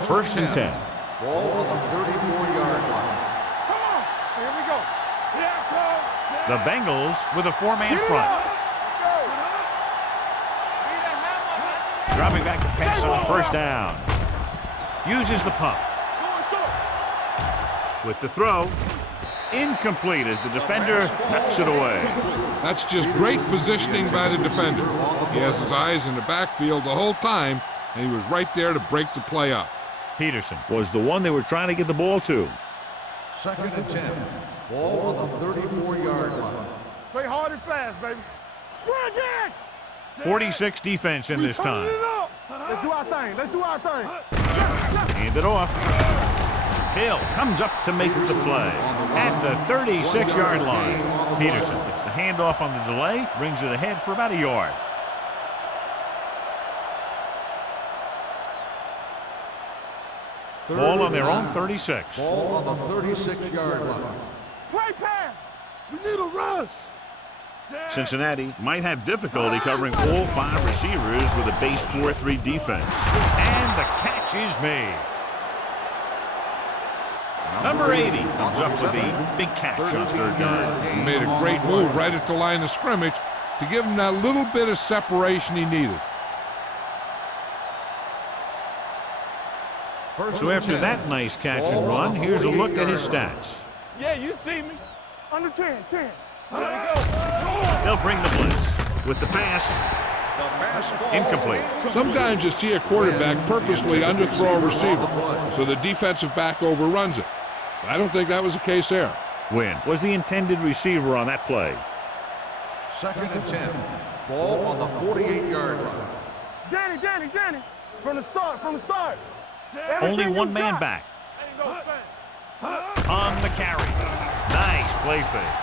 First and 10. Ball on the 34-yard line. Come on. Here we go. Here it comes. The Bengals with a 4-man front. Dropping back to pass on first down. Uses the pump. With the throw, incomplete as the defender knocks it away. That's just great positioning by the defender. He has his eyes in the backfield the whole time, and he was right there to break the play up. Peterson was the one they were trying to get the ball to. Second and 10. Ball on the 34-yard line. Play hard and fast, baby. Bring it! 46 defense in this time. Let's do our thing. Let's do our thing. Hand it off. Hill comes up to make the play at the 36-yard line. Peterson gets the handoff on the delay, brings it ahead for about a yard. Ball on their own 36. Ball on the 36-yard line. Play pass. We need a rush. Cincinnati might have difficulty covering all 5 receivers with a base 4-3 defense. And the catch is made. Number 80 comes up with the big catch on third down. He made a great move right at the line of scrimmage to give him that little bit of separation he needed. So after that nice catch and run, here's a look at his stats. Yeah, you see me. Under 10. There we go. They'll bring the blitz. With the pass, incomplete. Sometimes you see a quarterback purposely underthrow a receiver so the defensive back overruns it. I don't think that was the case there. Wynn was the intended receiver on that play. Second and 10. Ball on the 48-yard line. Danny. From the start. Only one man back. On the carry. Nice play fake.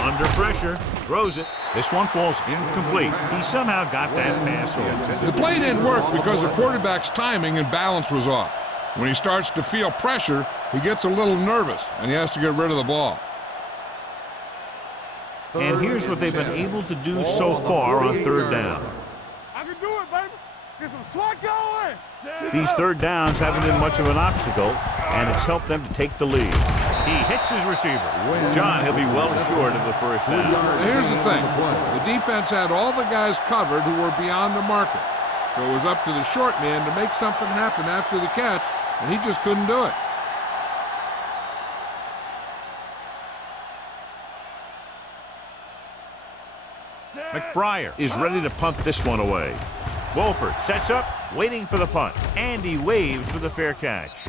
Under pressure, throws it. This one falls incomplete. He somehow got that pass off. The play didn't work because the quarterback's timing and balance was off. When he starts to feel pressure, he gets a little nervous, and he has to get rid of the ball. And here's what they've been able to do so far on third down. I can do it, baby. Get some slot going. These third downs haven't been much of an obstacle, and it's helped them to take the lead. He hits his receiver. John, he'll be well short of the first down. Now, here's the thing. The defense had all the guys covered who were beyond the marker. So it was up to the short man to make something happen after the catch and he just couldn't do it. McBriar is ready to punt this one away. Wolford sets up, waiting for the punt, and he waves for the fair catch.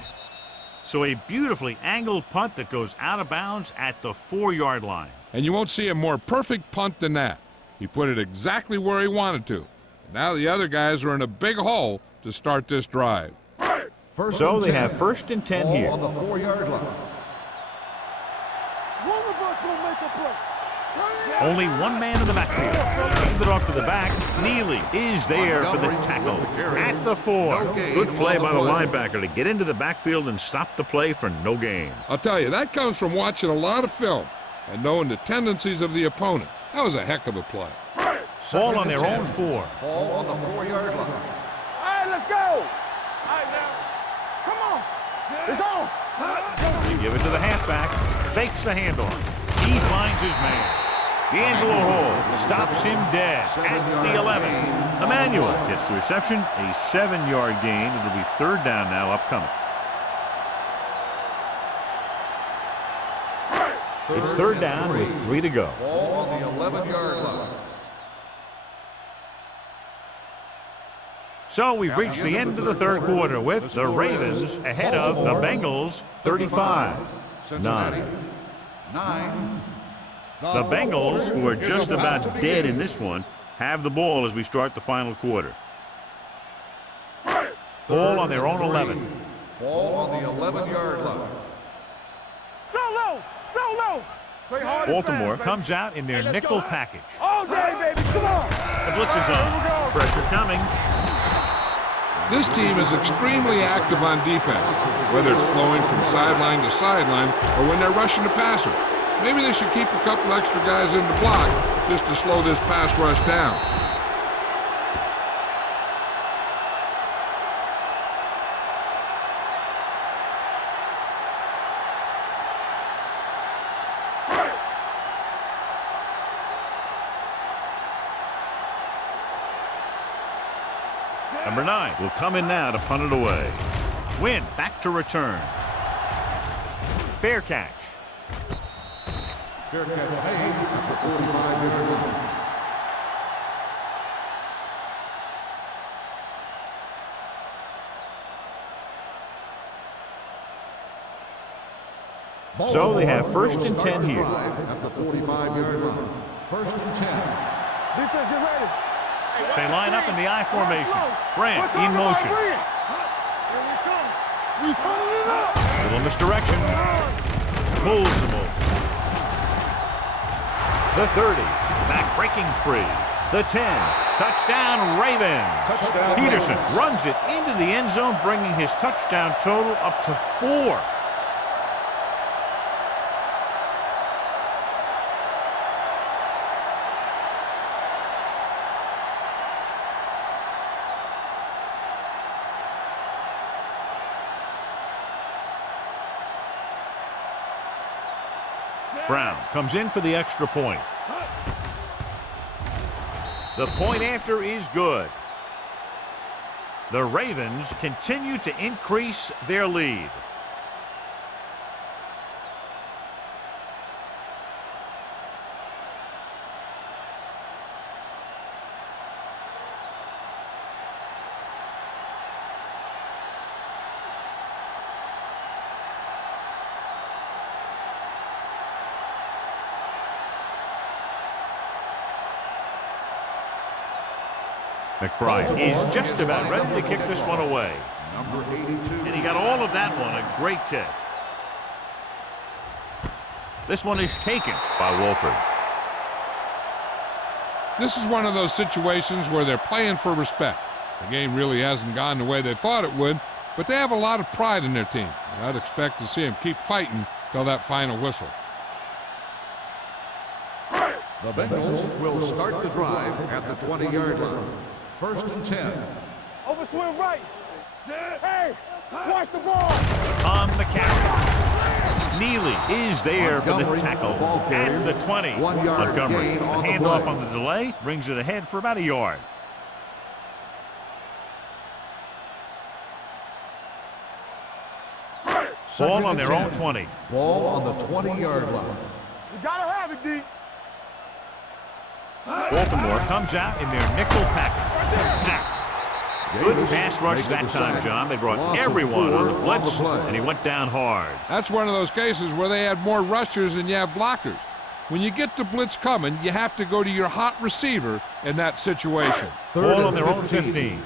So a beautifully angled punt that goes out of bounds at the 4-yard line. And you won't see a more perfect punt than that. He put it exactly where he wanted to. Now the other guys are in a big hole to start this drive. So they have 1st and 10 here. On the 4-yard line. One of us will make a play. Only one man in the backfield. Hand it off to the back. Neely is there for the tackle at the 4. Good play by the linebacker to get into the backfield and stop the play for no gain. I'll tell you, that comes from watching a lot of film and knowing the tendencies of the opponent. That was a heck of a play. Ball on their own 4. Ball on the 4-yard line. All right, let's go. All right, now. Come on. It's on. They give it to the halfback. Fakes the handoff. He finds his man. D'Angelo Hall stops him dead at the 11. Emmanuel gets the reception, a 7-yard gain. It'll be 3rd down now upcoming. It's 3rd down with 3 to go. Ball on the 11-yard line. So we've reached the end of the 3rd quarter with the Ravens ahead of the Bengals 35-9. Cincinnati 9. The Bengals, who are just about dead in this one, have the ball as we start the final quarter. Ball on their own 11. Ball on the 11-yard line. So low. So low. Play hard and Baltimore fast, comes out in their Hey, let's nickel go. package. All day, baby. Come on. The blitz is on. Pressure coming. This team is extremely active on defense, whether it's flowing from sideline to sideline or when they're rushing the passer. Maybe they should keep a couple extra guys in the block just to slow this pass rush down. Number 9 will come in now to punt it away. Win back to return. Fair catch. Fair catch made at the 45-yard line. So they have 1st and 10 here. At the 45-yard line. 1st and 10. Defense, get ready. They line up in the I formation. Grant in motion. Here we come. We turning it up. Little misdirection. Pulls him over. The 30. Back breaking free. The 10. Touchdown Ravens. Touchdown. Peterson runs it into the end zone, bringing his touchdown total up to 4. Brown comes in for the extra point. The point after is good. The Ravens continue to increase their lead. McBriar is just about ready to kick this one away. Number 82. And he got all of that one, a great kick. This one is taken by Wolford. This is one of those situations where they're playing for respect. The game really hasn't gone the way they thought it would, but they have a lot of pride in their team. And I'd expect to see them keep fighting till that final whistle. The Bengals will start the drive at the 20-yard line. 1st and 10. Over swing right. Hey, watch the ball. On the carry. Neely is there for the tackle at the 20. 1 yard Montgomery gain gets the on the handoff play. on the delay, brings it ahead for about a yard. Ball on their own 20. Ball on the 20-yard line. You gotta have it, D. Baltimore comes out in their nickel package. Sack. Good pass rush that time, John. They brought everyone on the blitz, and he went down hard. That's one of those cases where they had more rushers than you have blockers. When you get the blitz coming, you have to go to your hot receiver in that situation. Ball on their own 15.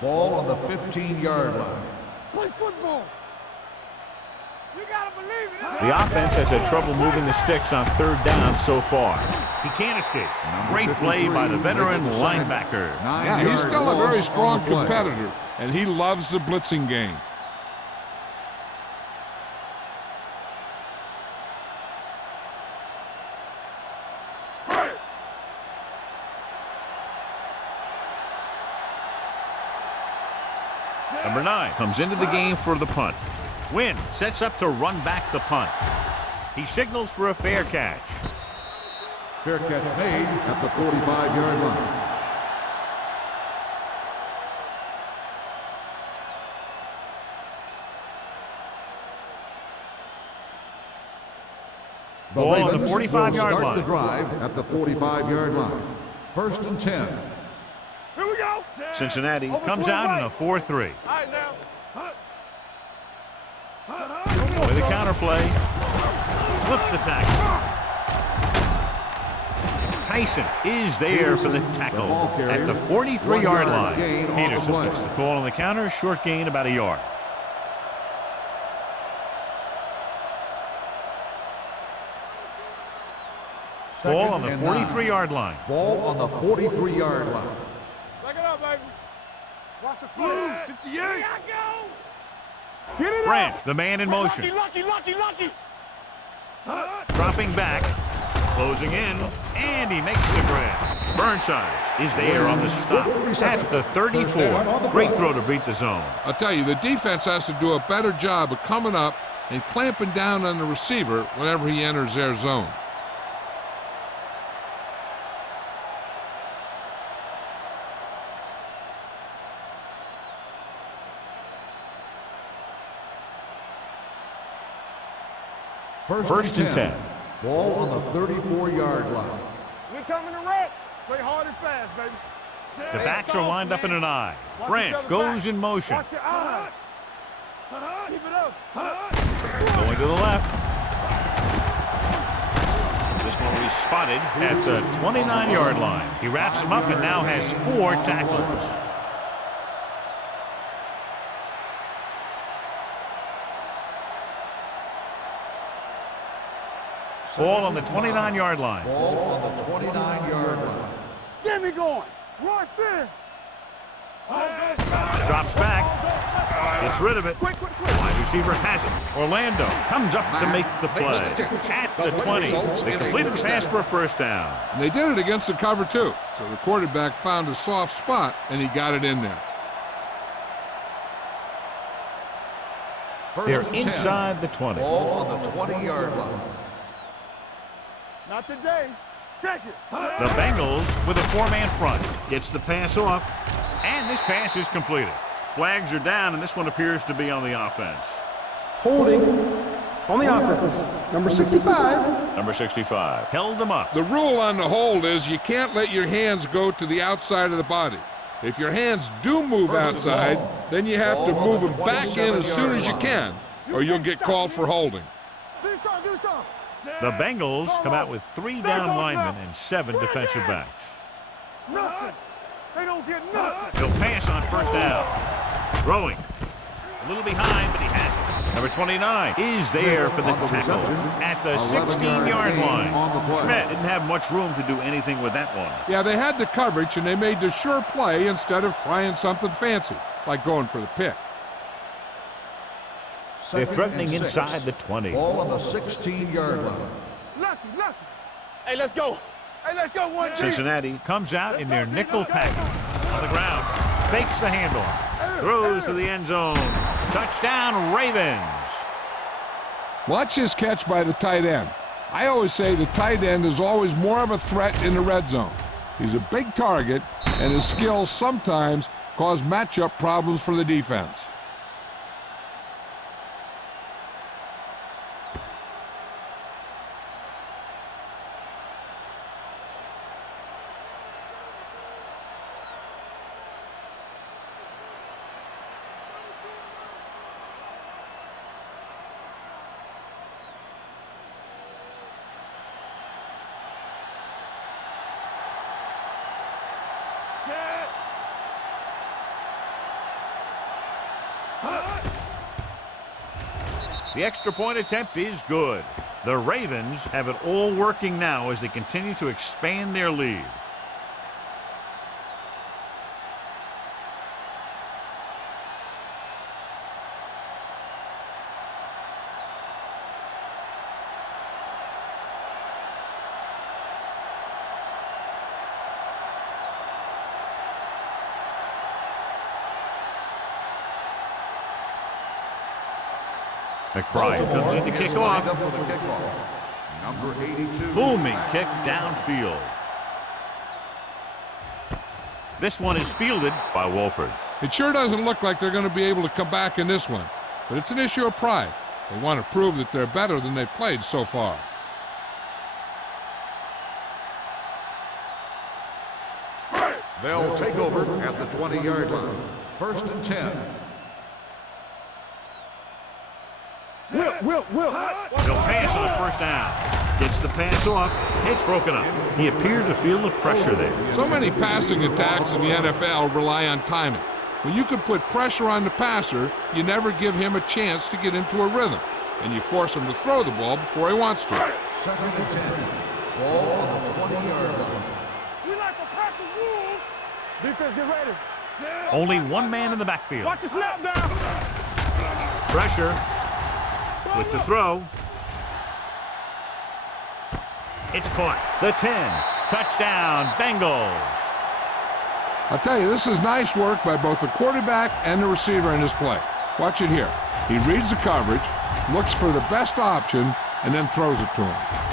Ball on the 15-yard line. Play football. You gotta believe it. The offense has had trouble moving the sticks on third down so far. He can't escape. Great play by the veteran linebacker. Yeah, he's still a very strong competitor, and he loves the blitzing game. Number 9 comes into the game for the punt. Wynn sets up to run back the punt. He signals for a fair catch. Fair catch made at the 45-yard line. Ball on the 45-yard line. Start the drive at the 45-yard line. 1st and 10. Here we go. Cincinnati comes out in a 4-3. All right, now. With a counter play. Slips the tackle. Tyson is there for the tackle at the 43-yard line. Peterson gets the call on the counter. Short gain, about a yard. Ball on the 43-yard line. Ball on the 43-yard line. Back it up, baby. Watch the foot. 58. Here I go. Get it Branch, up. the man in motion. Lucky. Dropping back. Closing in. And he makes the grab. Burnside is there on the stop at the 34. Great throw to beat the zone. I'll tell you, the defense has to do a better job of coming up and clamping down on the receiver whenever he enters their zone. First and 10. Ball on the 34-yard line. We're coming to wreck. Play hard and fast, baby. The backs are lined up in an I. Branch goes in motion. Watch your eyes. Keep it up. Going to the left. This one will be spotted at the 29-yard line. He wraps him up and now has 4 tackles. Ball on the 29-yard line. Ball on the 29-yard line. Get me going. Rush in. Drops back. Gets rid of it. Quick. Wide receiver has it. Orlando comes up to make the play. At the 20. They completed the pass for a first down. And they did it against the cover, too. So the quarterback found a soft spot, and he got it in there. They're inside the 20. Ball on the 20-yard line. Not today. Check it. The Bengals with a 4-man front. Gets the pass off. And this pass is completed. Flags are down, and this one appears to be on the offense. Holding on the offense. Number 65. Number 65 held him up. The rule on the hold is you can't let your hands go to the outside of the body. If your hands do move outside, then you have to move them back in as soon as you can, or you'll get called for holding. Do something. The Bengals come out with 3 down linemen and 7 defensive backs. Nothing. They don't get nothing. He'll pass on first down. Throwing. A little behind, but he has it. Number 29 is there for the tackle at the 16-yard line. Schmidt didn't have much room to do anything with that one. Yeah, they had the coverage, and they made the sure play instead of trying something fancy, like going for the pick. They're threatening inside the 20. Ball on the 16-yard line. Lucky. Hey, let's go. One. Cincinnati comes out in their nickel package. On the ground. Fakes the handoff. Throws to the end zone. Touchdown, Ravens. Watch this catch by the tight end. I always say the tight end is always more of a threat in the red zone. He's a big target, and his skills sometimes cause matchup problems for the defense. The extra point attempt is good. The Ravens have it all working now as they continue to expand their lead. McBride comes in to kick off. Up for the kickoff. Number 82. Booming kick downfield. This one is fielded by Wolford. It sure doesn't look like they're going to be able to come back in this one, but it's an issue of pride. They want to prove that they're better than they've played so far. They'll take over at the 20-yard line. 1st and 10. Will. He'll pass on the first down. Gets the pass off. It's broken up. He appeared to feel the pressure there. So many passing attacks in the NFL rely on timing. When you can put pressure on the passer, you never give him a chance to get into a rhythm, and you force him to throw the ball before he wants to. 2nd and 10. Ball on the 20-yard line. We like to pack the wolves. Defense, get ready. Only one man in the backfield. Watch the snap down. Pressure with the throw. It's caught. The 10. Touchdown, Bengals. I'll tell you, this is nice work by both the quarterback and the receiver in this play. Watch it here. He reads the coverage, looks for the best option, and then throws it to him.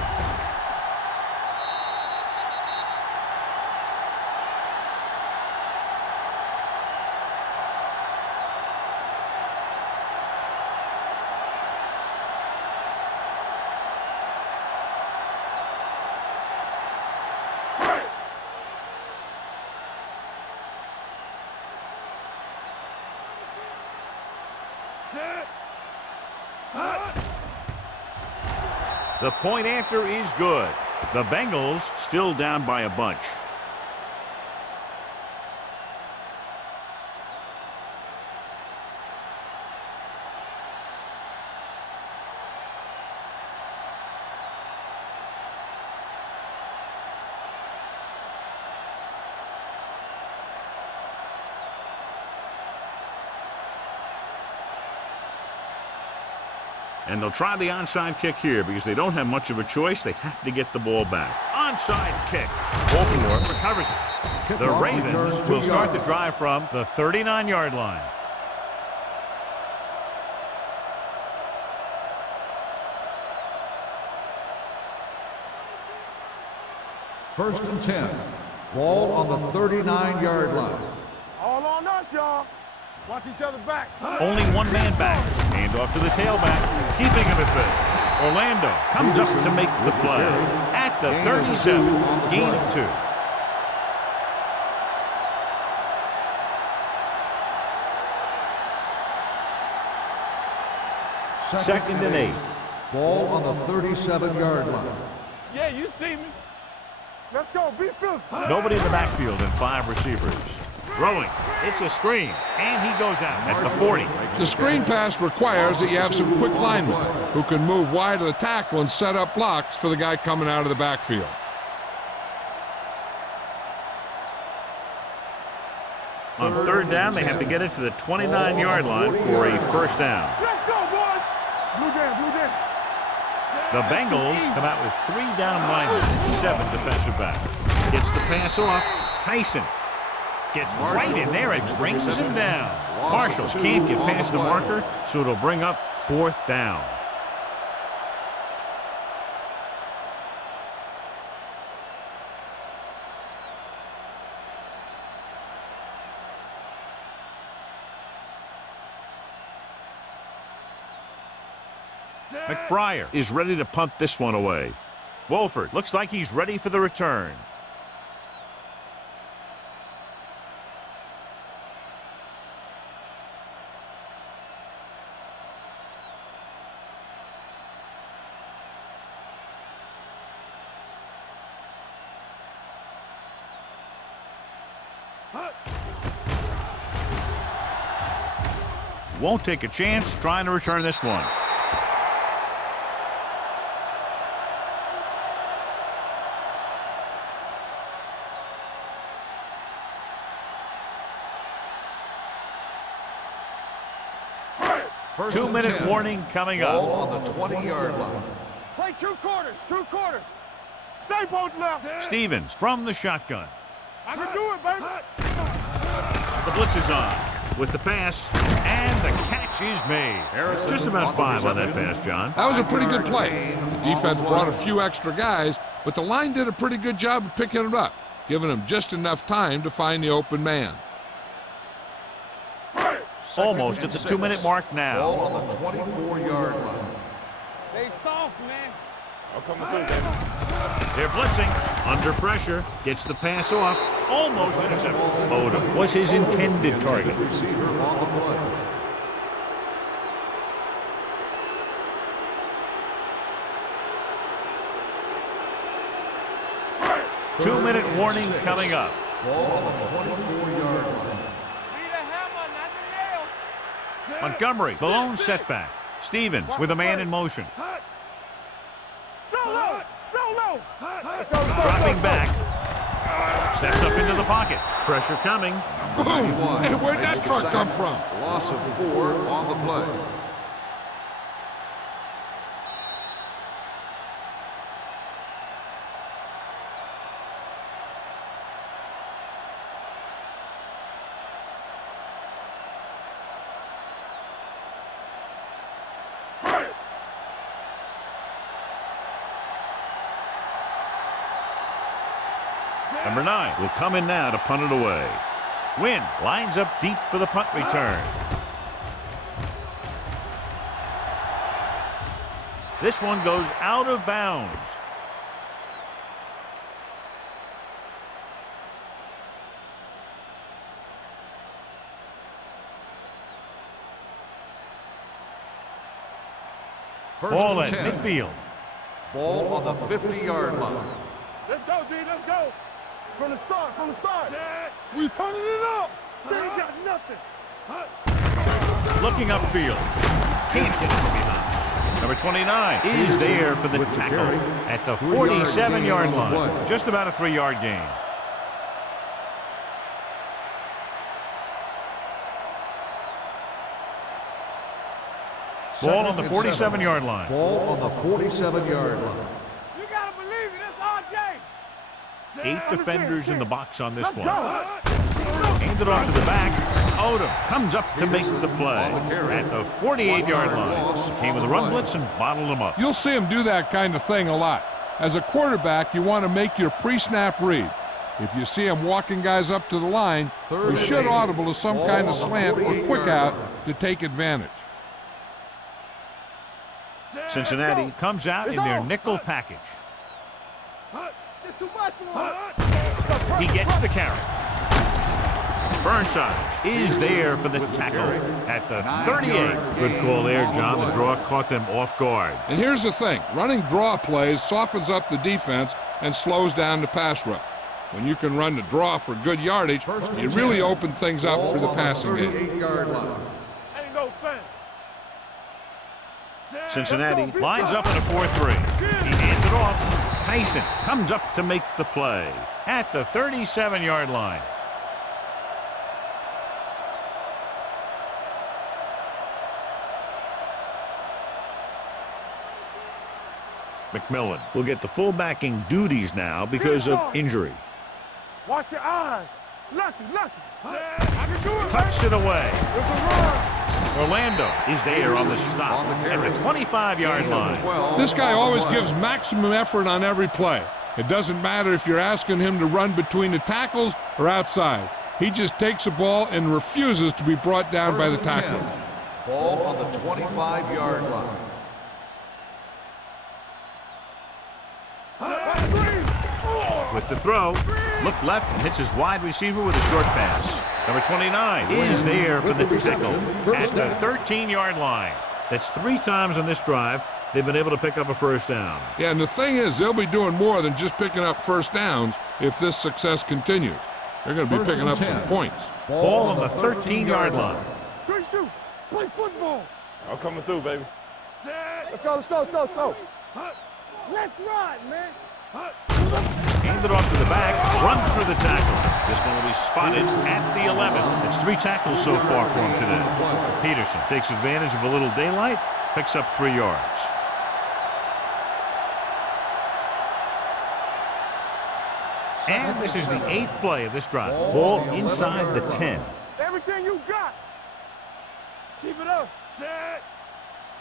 The point after is good. The Bengals still down by a bunch. And they'll try the onside kick here because they don't have much of a choice. They have to get the ball back. Onside kick. Baltimore recovers it. The Ravens will start the drive from the 39-yard line. First and 10. Ball on the 39-yard line. All on us, y'all. Watch each other back. Only one man back. Hand off to the tailback. Keeping him at bay. Orlando comes up to make the play. At the 37. Gain of 2. Second and 8. Ball on the 37-yard line. Yeah, you see me. Let's go. Be physical. Nobody in the backfield and 5 receivers. Throwing. It's a screen. And he goes out at the 40. The screen pass requires that you have some quick linemen who can move wide of the tackle and set up blocks for the guy coming out of the backfield. On third down, they have to get it to the 29-yard line for a first down. Let's go, boys. Blue jam. The Bengals come out with 3 down linemen and 7 defensive backs. Gets the pass off. Tyson gets right in there and brings him down. Marshall can't get past the marker, so it'll bring up 4th down. McBride is ready to punt this one away. Wolford looks like he's ready for the return. won't take a chance trying to return this one. First 2-minute 10. warning coming Ball up. on the 20-yard line. Play 2 quarters, 2 quarters. Stay both left. Stevens from the shotgun. I can do it, baby. The blitz is on with the pass, and the catch is made. Just about 5 on that pass, John. That was a pretty good play. The defense brought a few extra guys, but the line did a pretty good job of picking it up, giving them just enough time to find the open man. Almost at the 2-minute mark Ball now. on the 24-yard line. Stay soft, man. I'm coming through, baby. They're blitzing, under pressure, gets the pass off, almost intercepted. Odom was his intended target. Receiver on the play. Two-minute warning coming up. Ball on the 24-yard line. Need a hammer, not the nail. Montgomery, the lone setback. Stevens with a man in motion. Solo! Solo! Let's go. Dropping back. Steps up into the pocket. Pressure coming. Boom! And where'd that truck come from? Loss of 4 on the play. Number 9 will come in now to punt it away. Wynn lines up deep for the punt return. This one goes out of bounds. First Ball and at 10. midfield. Ball on the 50-yard line. Let's go, D. Let's go. From the start, from the start. We turning it up. They ain't got nothing. Looking upfield. Can't get it from behind. Number 29 is there for the tackle at the 47-yard line. Just about a 3-yard gain. Ball on the 47-yard line. Ball on the 47-yard line. You gotta believe it. That's our game. 8 defenders in the box on this one. Handed off to the back. Odom comes up to make the play at the 48-yard line. Came with a run blitz and bottled him up. You'll see him do that kind of thing a lot. As a quarterback, you want to make your pre-snap read. If you see him walking guys up to the line, you should audible to some kind of slant or quick out to take advantage. Cincinnati comes out in their nickel package. It's too much for him. He gets the carry. Burnside is there for the tackle at the 38. Good call there, John. The draw caught them off guard. And here's the thing. Running draw plays softens up the defense and slows down the pass rush. When you can run the draw for good yardage, you really open things up for the passing game. 38-yard line. Ain't no thing. Cincinnati lines up in a 4-3. He hands it off. Tyson comes up to make the play at the 37-yard line. McMillan will get the fullbacking duties now because of injury. Watch your eyes. Lucky, lucky. I can do it. Tucks it away. It's a run. Orlando is there on the stop at the 25-yard line. This guy always gives maximum effort on every play. It doesn't matter if you're asking him to run between the tackles or outside. He just takes the ball and refuses to be brought down by the tackler. Ball on the 25-yard line. With the throw, look left and hits his wide receiver with a short pass. Number 29 is there for the tackle at the 13-yard line. That's 3 times on this drive they've been able to pick up a first down. Yeah, and the thing is, they'll be doing more than just picking up first downs if this success continues. They're going to be picking up some points. Ball on the 13-yard line. Good shoot. Play football. I'm coming through, baby. Let's go, let's go, let's go, let's go. Let's ride, man. Handed off to the back, runs through the tackle. This one will be spotted at the 11. It's 3 tackles so far for him today. Peterson takes advantage of a little daylight, picks up 3 yards. And this is the 8th play of this drive. Ball inside the 10. Everything you got. Keep it up. Set.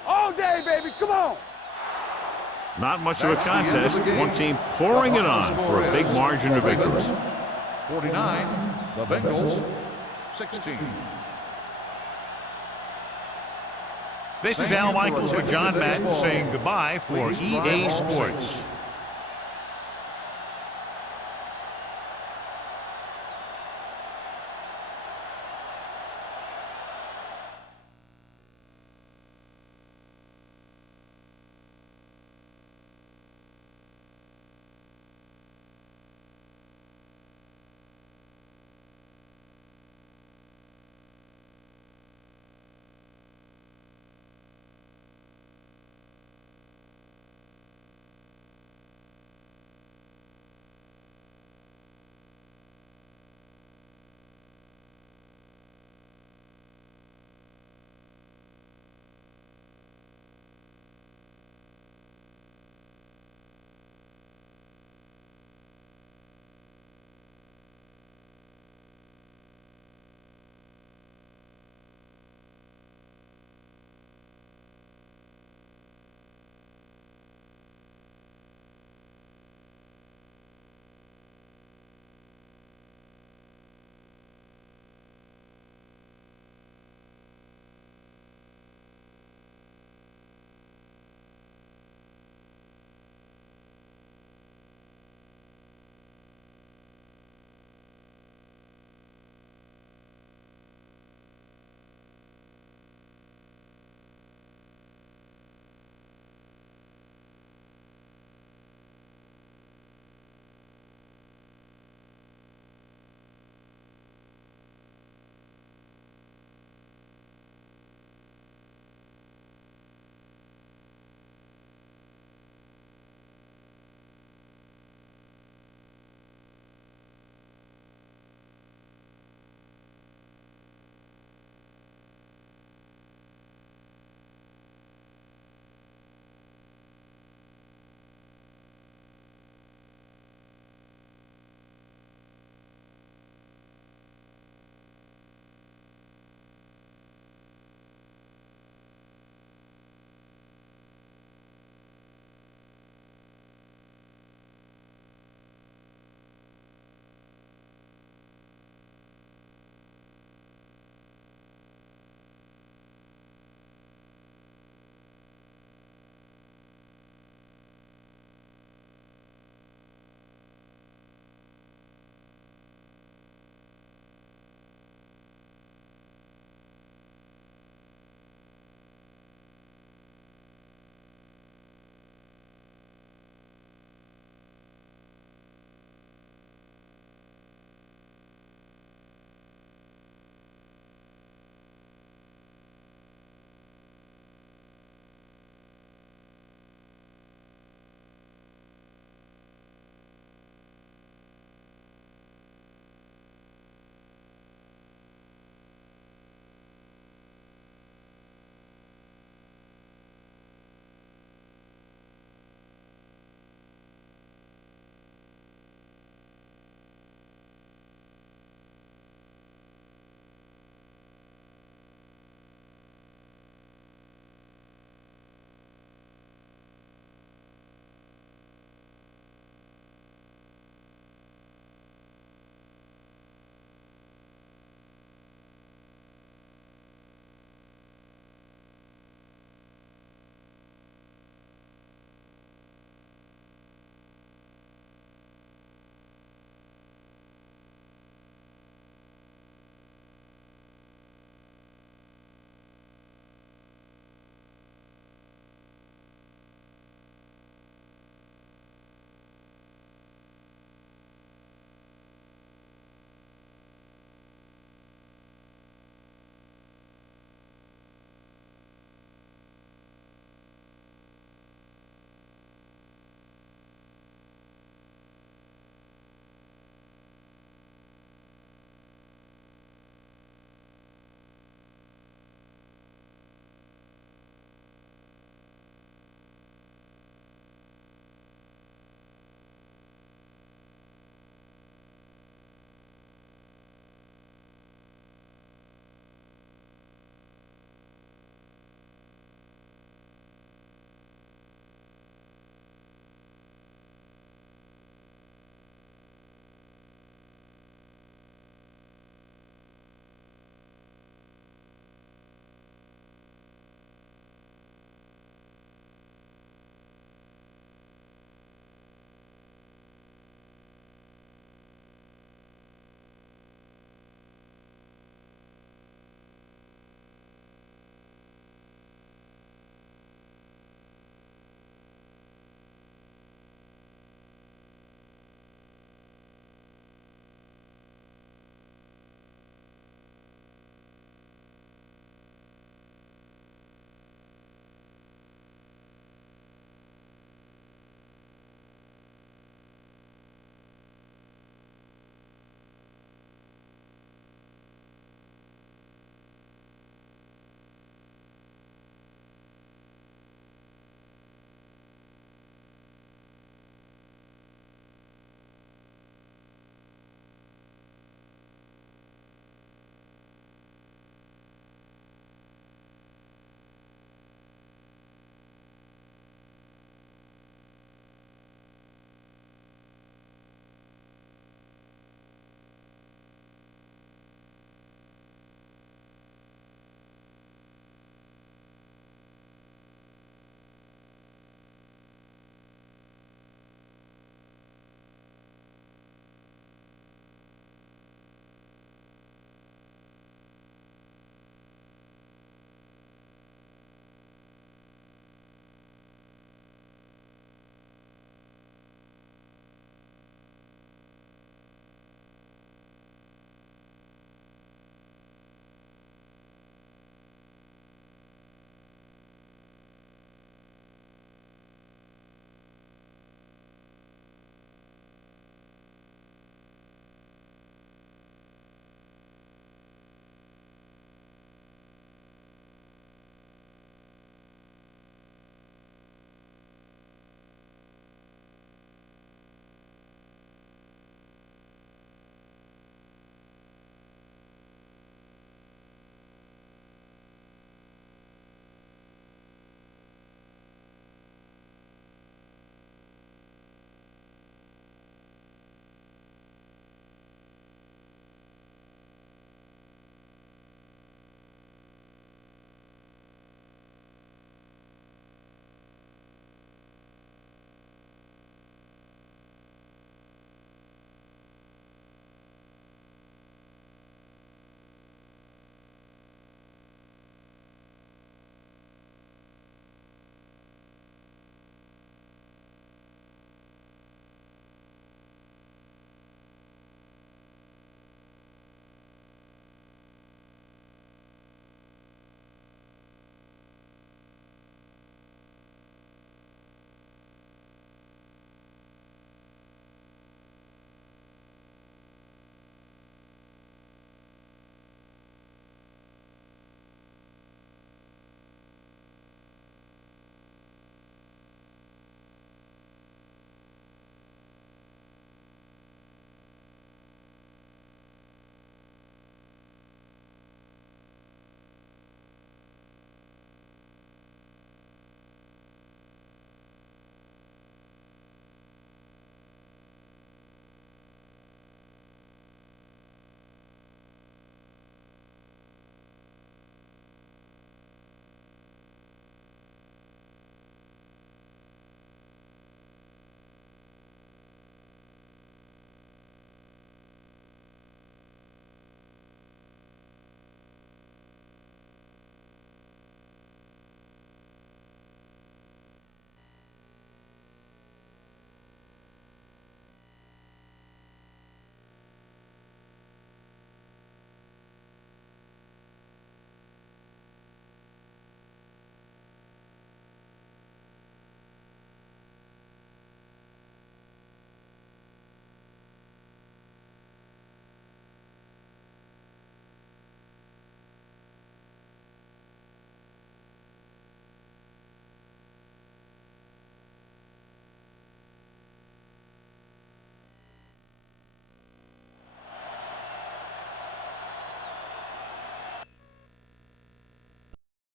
All day, baby. Come on. Not much of a contest. One team pouring it on for a big margin of victory. 49, the Bengals, 16. This is Al Michaels with John Madden saying goodbye for EA Sports.